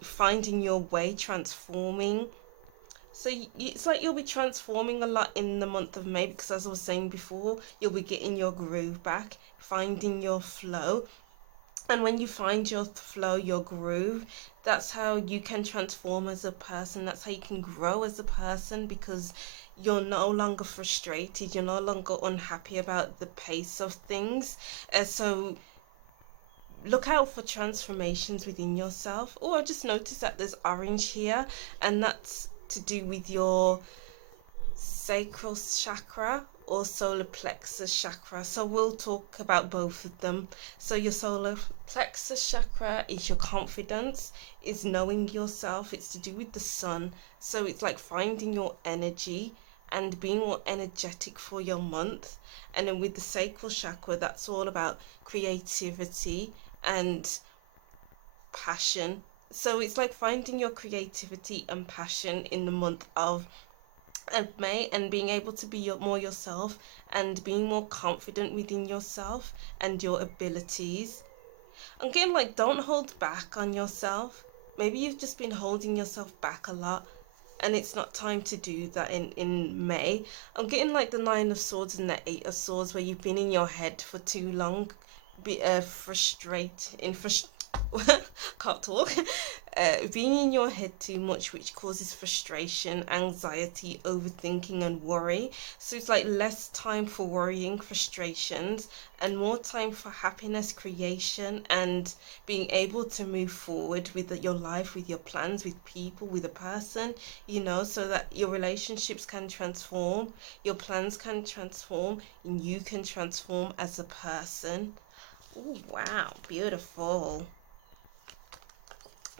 finding your way, transforming. So it's like you'll be transforming a lot in the month of May, because as I was saying before, you'll be getting your groove back, finding your flow. And when you find your flow, your groove, that's how you can transform as a person. That's how you can grow as a person, because you're no longer frustrated. You're no longer unhappy about the pace of things. So look out for transformations within yourself. Oh, I just noticed that there's orange here, and that's to do with your sacral chakra or solar plexus chakra. So we'll talk about both of them. So your solar plexus chakra is your confidence, is knowing yourself. It's to do with the sun. So it's like finding your energy and being more energetic for your month. And then with the sacral chakra, that's all about creativity and passion. So it's like finding your creativity and passion in the month of May, and being able to be more yourself, and being more confident within yourself and your abilities. I'm getting like, don't hold back on yourself. Maybe you've just been holding yourself back a lot, and it's not time to do that in May. I'm getting like the Nine of Swords and the Eight of Swords, where you've been in your head for too long, can't talk. Being in your head too much, which causes frustration, anxiety, overthinking, and worry. So it's like less time for worrying, frustrations, and more time for happiness, creation, and being able to move forward with your life, with your plans, with people, with a person, so that your relationships can transform, your plans can transform, and you can transform as a person. Oh, wow, beautiful.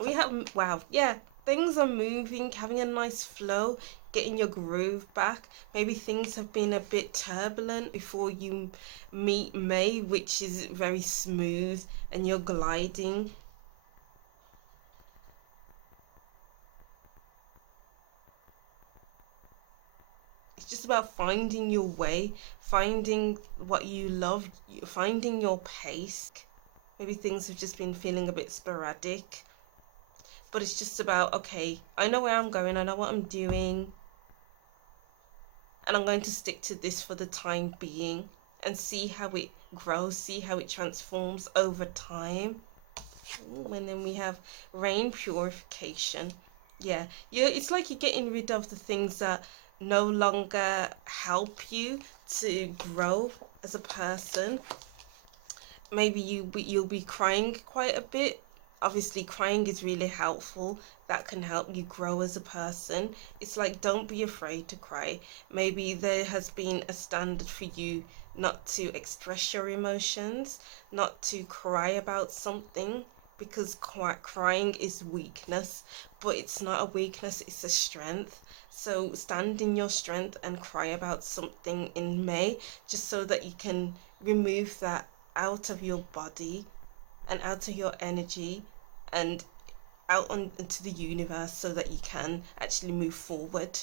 We have, wow, yeah, things are moving, having a nice flow, getting your groove back. Maybe things have been a bit turbulent before you meet May, which is very smooth, and you're gliding. It's just about finding your way, finding what you love, finding your pace. Maybe things have just been feeling a bit sporadic. But it's just about, okay, I know where I'm going, I know what I'm doing, and I'm going to stick to this for the time being, and see how it grows, see how it transforms over time. Ooh, and then we have rain purification. Yeah, it's like you're getting rid of the things that no longer help you to grow as a person. Maybe you'll be crying quite a bit. Obviously, crying is really helpful. That can help you grow as a person. It's like, don't be afraid to cry. Maybe there has been a standard for you not to express your emotions, not to cry about something, because crying is weakness, but it's not a weakness, it's a strength. So stand in your strength and cry about something in May, just so that you can remove that out of your body and out of your energy and out into the universe, so that you can actually move forward.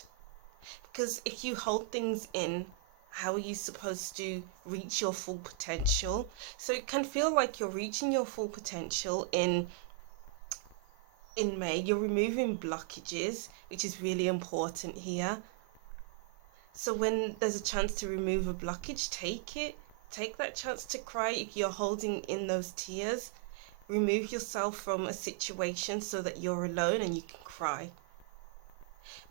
Because if you hold things in, how are you supposed to reach your full potential? So it can feel like you're reaching your full potential in May. You're removing blockages, which is really important here. So when there's a chance to remove a blockage, take it. Take that chance to cry. If you're holding in those tears, remove yourself from a situation so that you're alone and you can cry.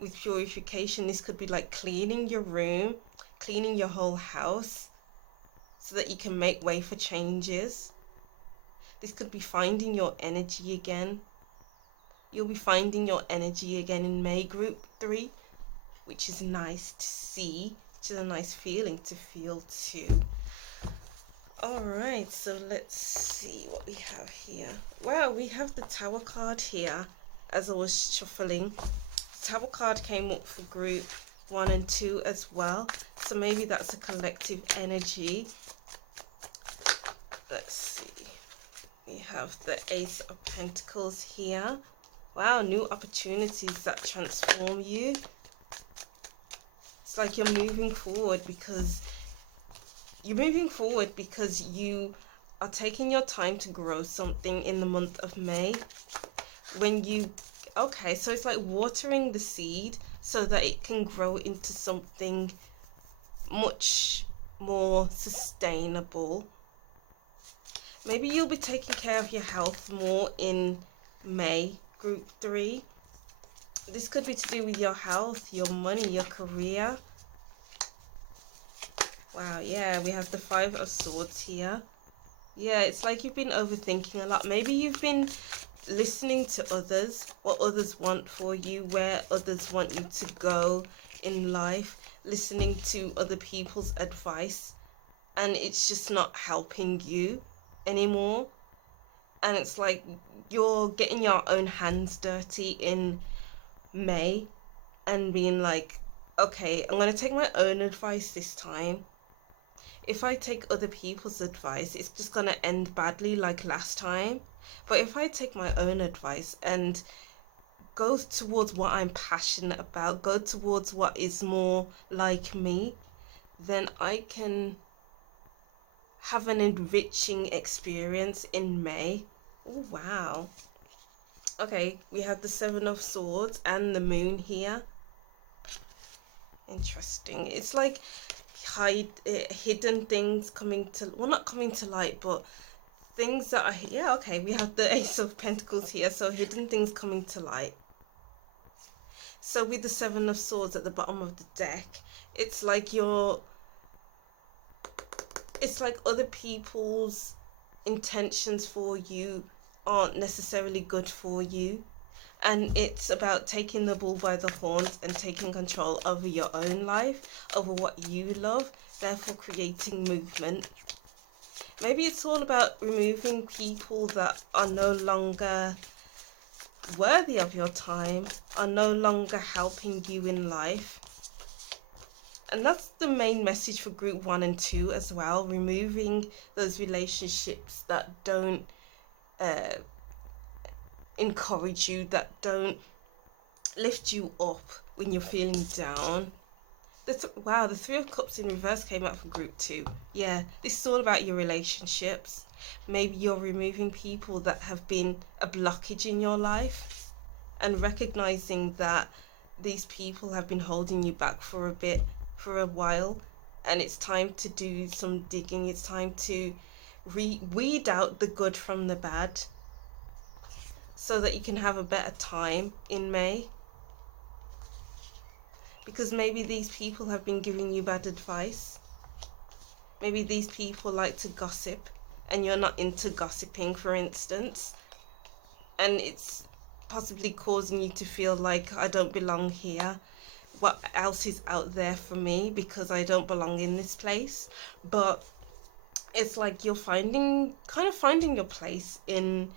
With purification, this could be like cleaning your room, cleaning your whole house, so that you can make way for changes. This could be finding your energy again. You'll be finding your energy again in May group 3, which is nice to see, which is a nice feeling to feel too. Alright, so let's see what we have here. Wow, we have the Tower card here. As I was shuffling, the Tower card came up for group 1 and 2 as well. So maybe that's a collective energy. Let's see. We have the Ace of Pentacles here. Wow, new opportunities that transform you. It's like you're moving forward because you are taking your time to grow something in the month of May. Okay, so it's like watering the seed so that it can grow into something much more sustainable. Maybe you'll be taking care of your health more in May, group 3. This could be to do with your health, your money, your career. Wow, yeah, we have the 5 of Swords here. Yeah, it's like you've been overthinking a lot. Maybe you've been listening to others, what others want for you, where others want you to go in life, listening to other people's advice, and it's just not helping you anymore. And it's like you're getting your own hands dirty in May and being like, okay, I'm going to take my own advice this time. If I take other people's advice, it's just going to end badly like last time. But if I take my own advice and go towards what I'm passionate about, go towards what is more like me, then I can have an enriching experience in May. Oh, wow. Okay, we have the 7 of Swords and the Moon here. Interesting. It's like hidden things coming to, well, not coming to light, but things that are, yeah, okay, we have the Ace of Pentacles here, so hidden things coming to light. So with the 7 of Swords at the bottom of the deck, it's like it's like other people's intentions for you aren't necessarily good for you. And it's about taking the bull by the horns and taking control over your own life, over what you love, therefore creating movement. Maybe it's all about removing people that are no longer worthy of your time, are no longer helping you in life. And that's the main message for group 1 and 2 as well, removing those relationships that don't encourage you, that don't lift you up when you're feeling down. Wow, the 3 of Cups in reverse came out for group 2. Yeah, this is all about your relationships. Maybe you're removing people that have been a blockage in your life and recognizing that these people have been holding you back for a while, and it's time to do some digging. It's time to weed out the good from the bad, so that you can have a better time in May. Because maybe these people have been giving you bad advice. Maybe these people like to gossip and you're not into gossiping, for instance. And it's possibly causing you to feel like, I don't belong here. What else is out there for me, because I don't belong in this place? But it's like you're kind of finding your place in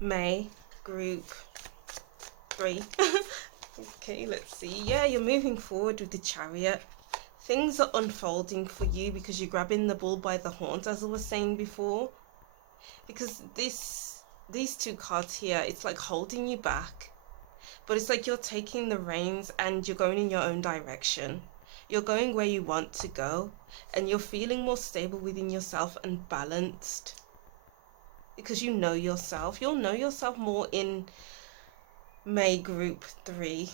May, group 3. Okay, let's see. Yeah, you're moving forward with the Chariot. Things are unfolding for you because you're grabbing the bull by the horns, as I was saying before. Because these 2 cards here, it's like holding you back. But it's like you're taking the reins and you're going in your own direction. You're going where you want to go, and you're feeling more stable within yourself and balanced. Because you know yourself. You'll know yourself more in May, group 3.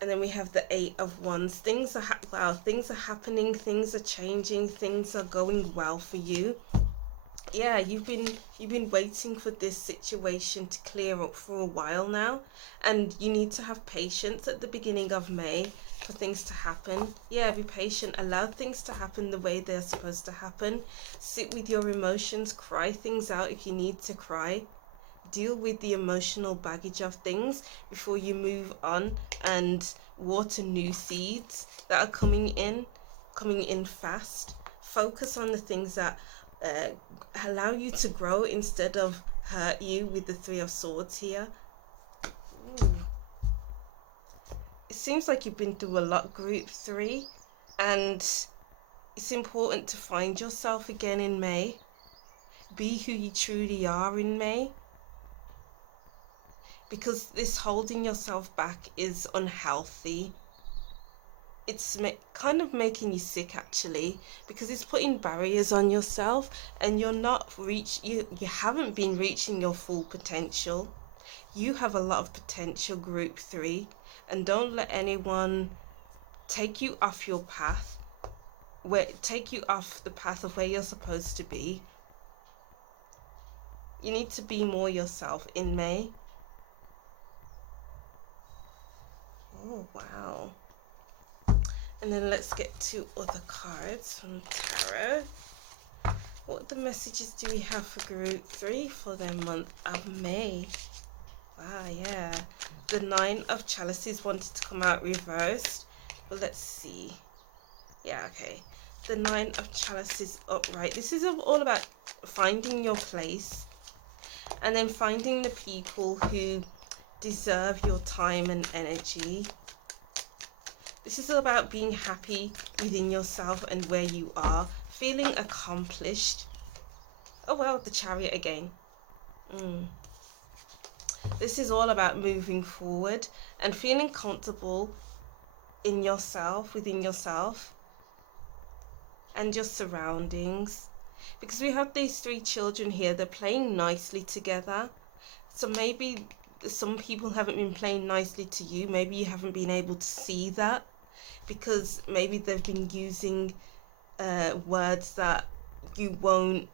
And then we have the 8 of Wands. Things are things are happening, things are changing, things are going well for you. Yeah, you've been waiting for this situation to clear up for a while now, and you need to have patience at the beginning of May for things to happen. Yeah, be patient, allow things to happen the way they're supposed to happen. Sit with your emotions, cry things out if you need to cry. Deal with the emotional baggage of things before you move on and water new seeds that are coming in fast. Focus on the things that allow you to grow instead of hurt you, with the 3 of Swords here. Ooh. It seems like you've been through a lot, group 3, and it's important to find yourself again in May. Be who you truly are in May. Because this holding yourself back is unhealthy. It's kind of making you sick, actually, because it's putting barriers on yourself, and you haven't been reaching your full potential. You have a lot of potential, group 3, and don't let anyone take you off your path, take you off the path of where you're supposed to be. You need to be more yourself in May. Oh, wow. And then let's get to other cards from Tarot. What the messages do we have for group 3 for their month of May? Wow, yeah. The 9 of Chalices wanted to come out reversed. But let's see. Yeah, okay. The 9 of Chalices upright. This is all about finding your place. And then finding the people who deserve your time and energy. This is all about being happy within yourself and where you are. Feeling accomplished. Oh well, the Chariot again. This is all about moving forward and feeling comfortable in yourself, within yourself, and your surroundings. Because we have these 3 children here, they're playing nicely together. So maybe some people haven't been playing nicely to you. Maybe you haven't been able to see that, because maybe they've been using words that you won't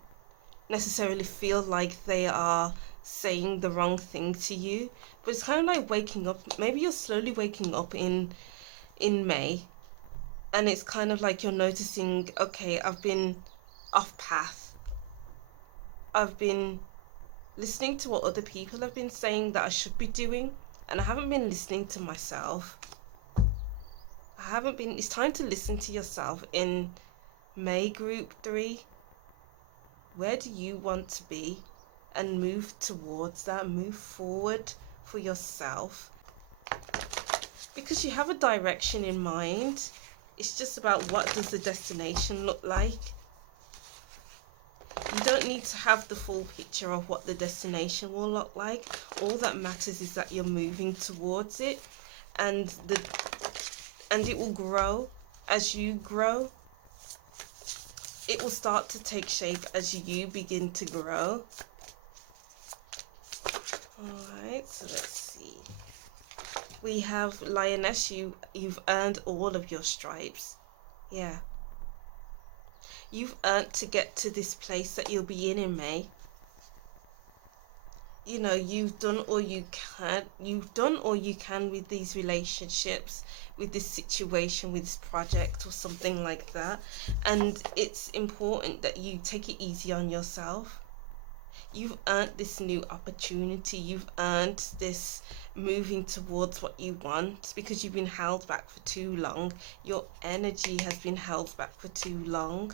necessarily feel like they are saying the wrong thing to you. But it's kind of like waking up. Maybe you're slowly waking up in May, and it's kind of like you're noticing, okay, I've been off path. I've been listening to what other people have been saying that I should be doing, and I haven't been listening to myself. It's time to listen to yourself in May group 3. Where do you want to be? And move towards that, move forward for yourself. Because you have a direction in mind. It's just about, what does the destination look like? You don't need to have the full picture of what the destination will look like. All that matters is that you're moving towards it, and it will grow as you grow. It will start to take shape as you begin to grow. Alright, so let's see. We have Lioness, you've earned all of your stripes. Yeah. You've earned to get to this place that you'll be in May. You know, you've done all you can. You've done all you can with these relationships, with this situation, with this project or something like that. And it's important that you take it easy on yourself. You've earned this new opportunity. You've earned this moving towards what you want, because you've been held back for too long. Your energy has been held back for too long.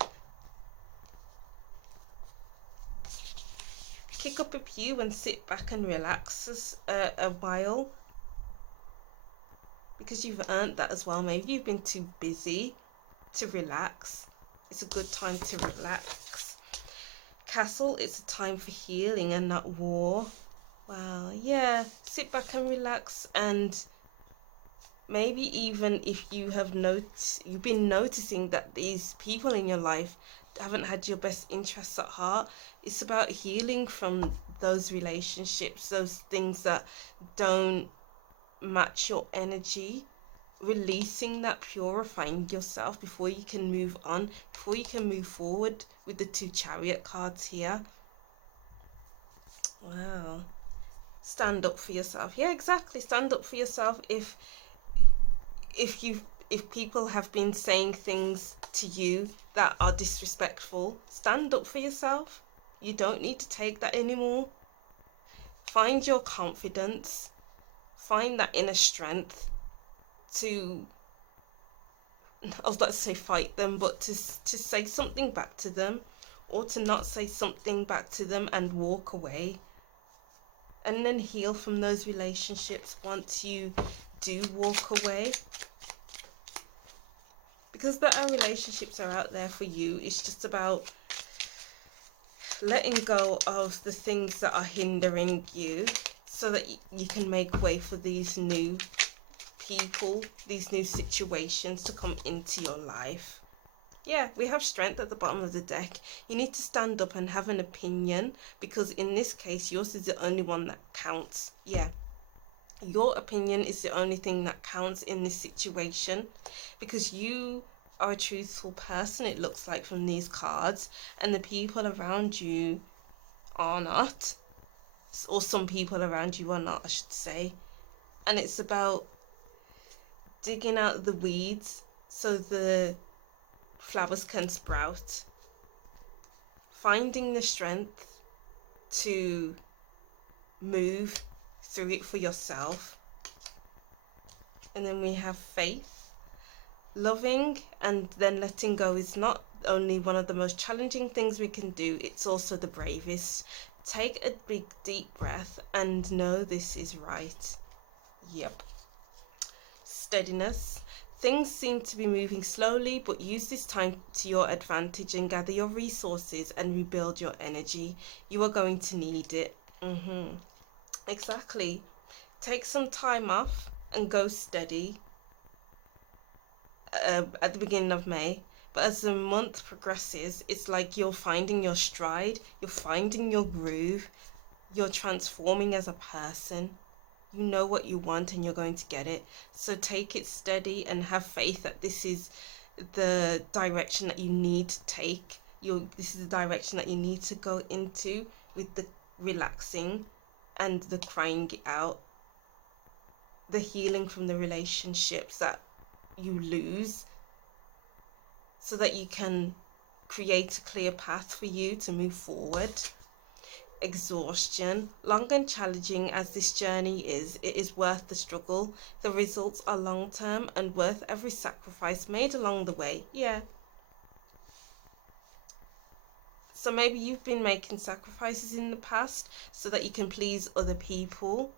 Kick up a pew and sit back and relax a while, because you've earned that as well. Maybe you've been too busy to relax. It's a good time to relax. Castle, it's a time for healing and not war. Wow, yeah, sit back and relax. And maybe even if you've been noticing that these people in your life haven't had your best interests at heart, it's about healing from those relationships, those things that don't match your energy, releasing that, purifying yourself before you can move on, before you can move forward with the 2 Chariot cards here. Wow. Stand up for yourself. Yeah, exactly. Stand up for yourself. If people have been saying things to you that are disrespectful, stand up for yourself. You don't need to take that anymore. Find your confidence. Find that inner strength to, I was about to say fight them, but to say something back to them, or to not say something back to them and walk away. And then heal from those relationships once you do walk away. Because our relationships are out there for you. It's just about letting go of the things that are hindering you, so that you can make way for these new people, these new situations to come into your life. Yeah, we have Strength at the bottom of the deck. You need to stand up and have an opinion, because in this case yours is the only one that counts. Yeah, Your opinion is the only thing that counts in this situation, because you are a truthful person, it looks like from these cards, and the people around you are not, or some people around you are not, I should say. And it's about digging out the weeds so the flowers can sprout, finding the strength to move through it for yourself. And then we have faith. Loving and then letting go is not only one of the most challenging things we can do, it's also the bravest. Take a big deep breath and know this is right. Yep. Steadiness. Things seem to be moving slowly, but use this time to your advantage and gather your resources and rebuild your energy. You are going to need it. Exactly. Take some time off and go steady at the beginning of May. But as the month progresses, it's like you're finding your stride, you're finding your groove, you're transforming as a person. You know what you want and you're going to get it. So take it steady and have faith that this is the direction that you need to take. This is the direction that you need to go into, with the relaxing and the crying it out, the healing from the relationships that you lose, so that you can create a clear path for you to move forward. Exhaustion. Long and challenging as this journey is, it is worth the struggle. The results are long term and worth every sacrifice made along the way. Yeah. So maybe you've been making sacrifices in the past so that you can please other people,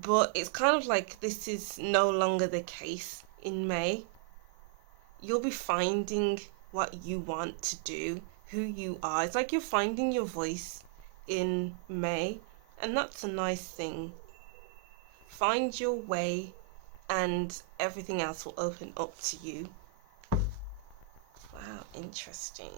but it's kind of like this is no longer the case in May. You'll be finding what you want to do, who you are. It's like you're finding your voice in May, and that's a nice thing. Find your way and everything else will open up to you. Wow, interesting.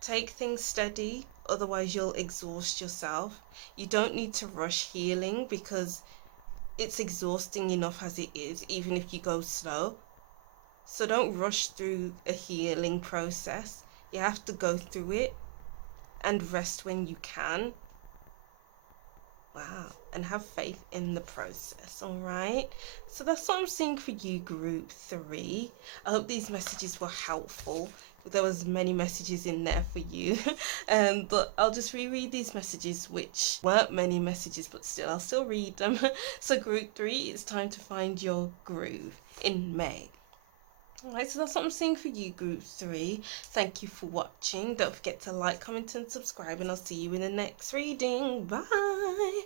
Take things steady, otherwise you'll exhaust yourself. You don't need to rush healing because it's exhausting enough as it is, even if you go slow. So don't rush through a healing process. You have to go through it and rest when you can. Wow, and have faith in the process, all right? So that's what I'm seeing for you, group 3. I hope these messages were helpful. There was many messages in there for you, but I'll just reread these messages, which weren't many messages, but still, I'll still read them. So group 3, it's time to find your groove in May. Alright, so that's what I'm seeing for you, group 3. Thank you for watching. Don't forget to like, comment and subscribe, and I'll see you in the next reading. Bye!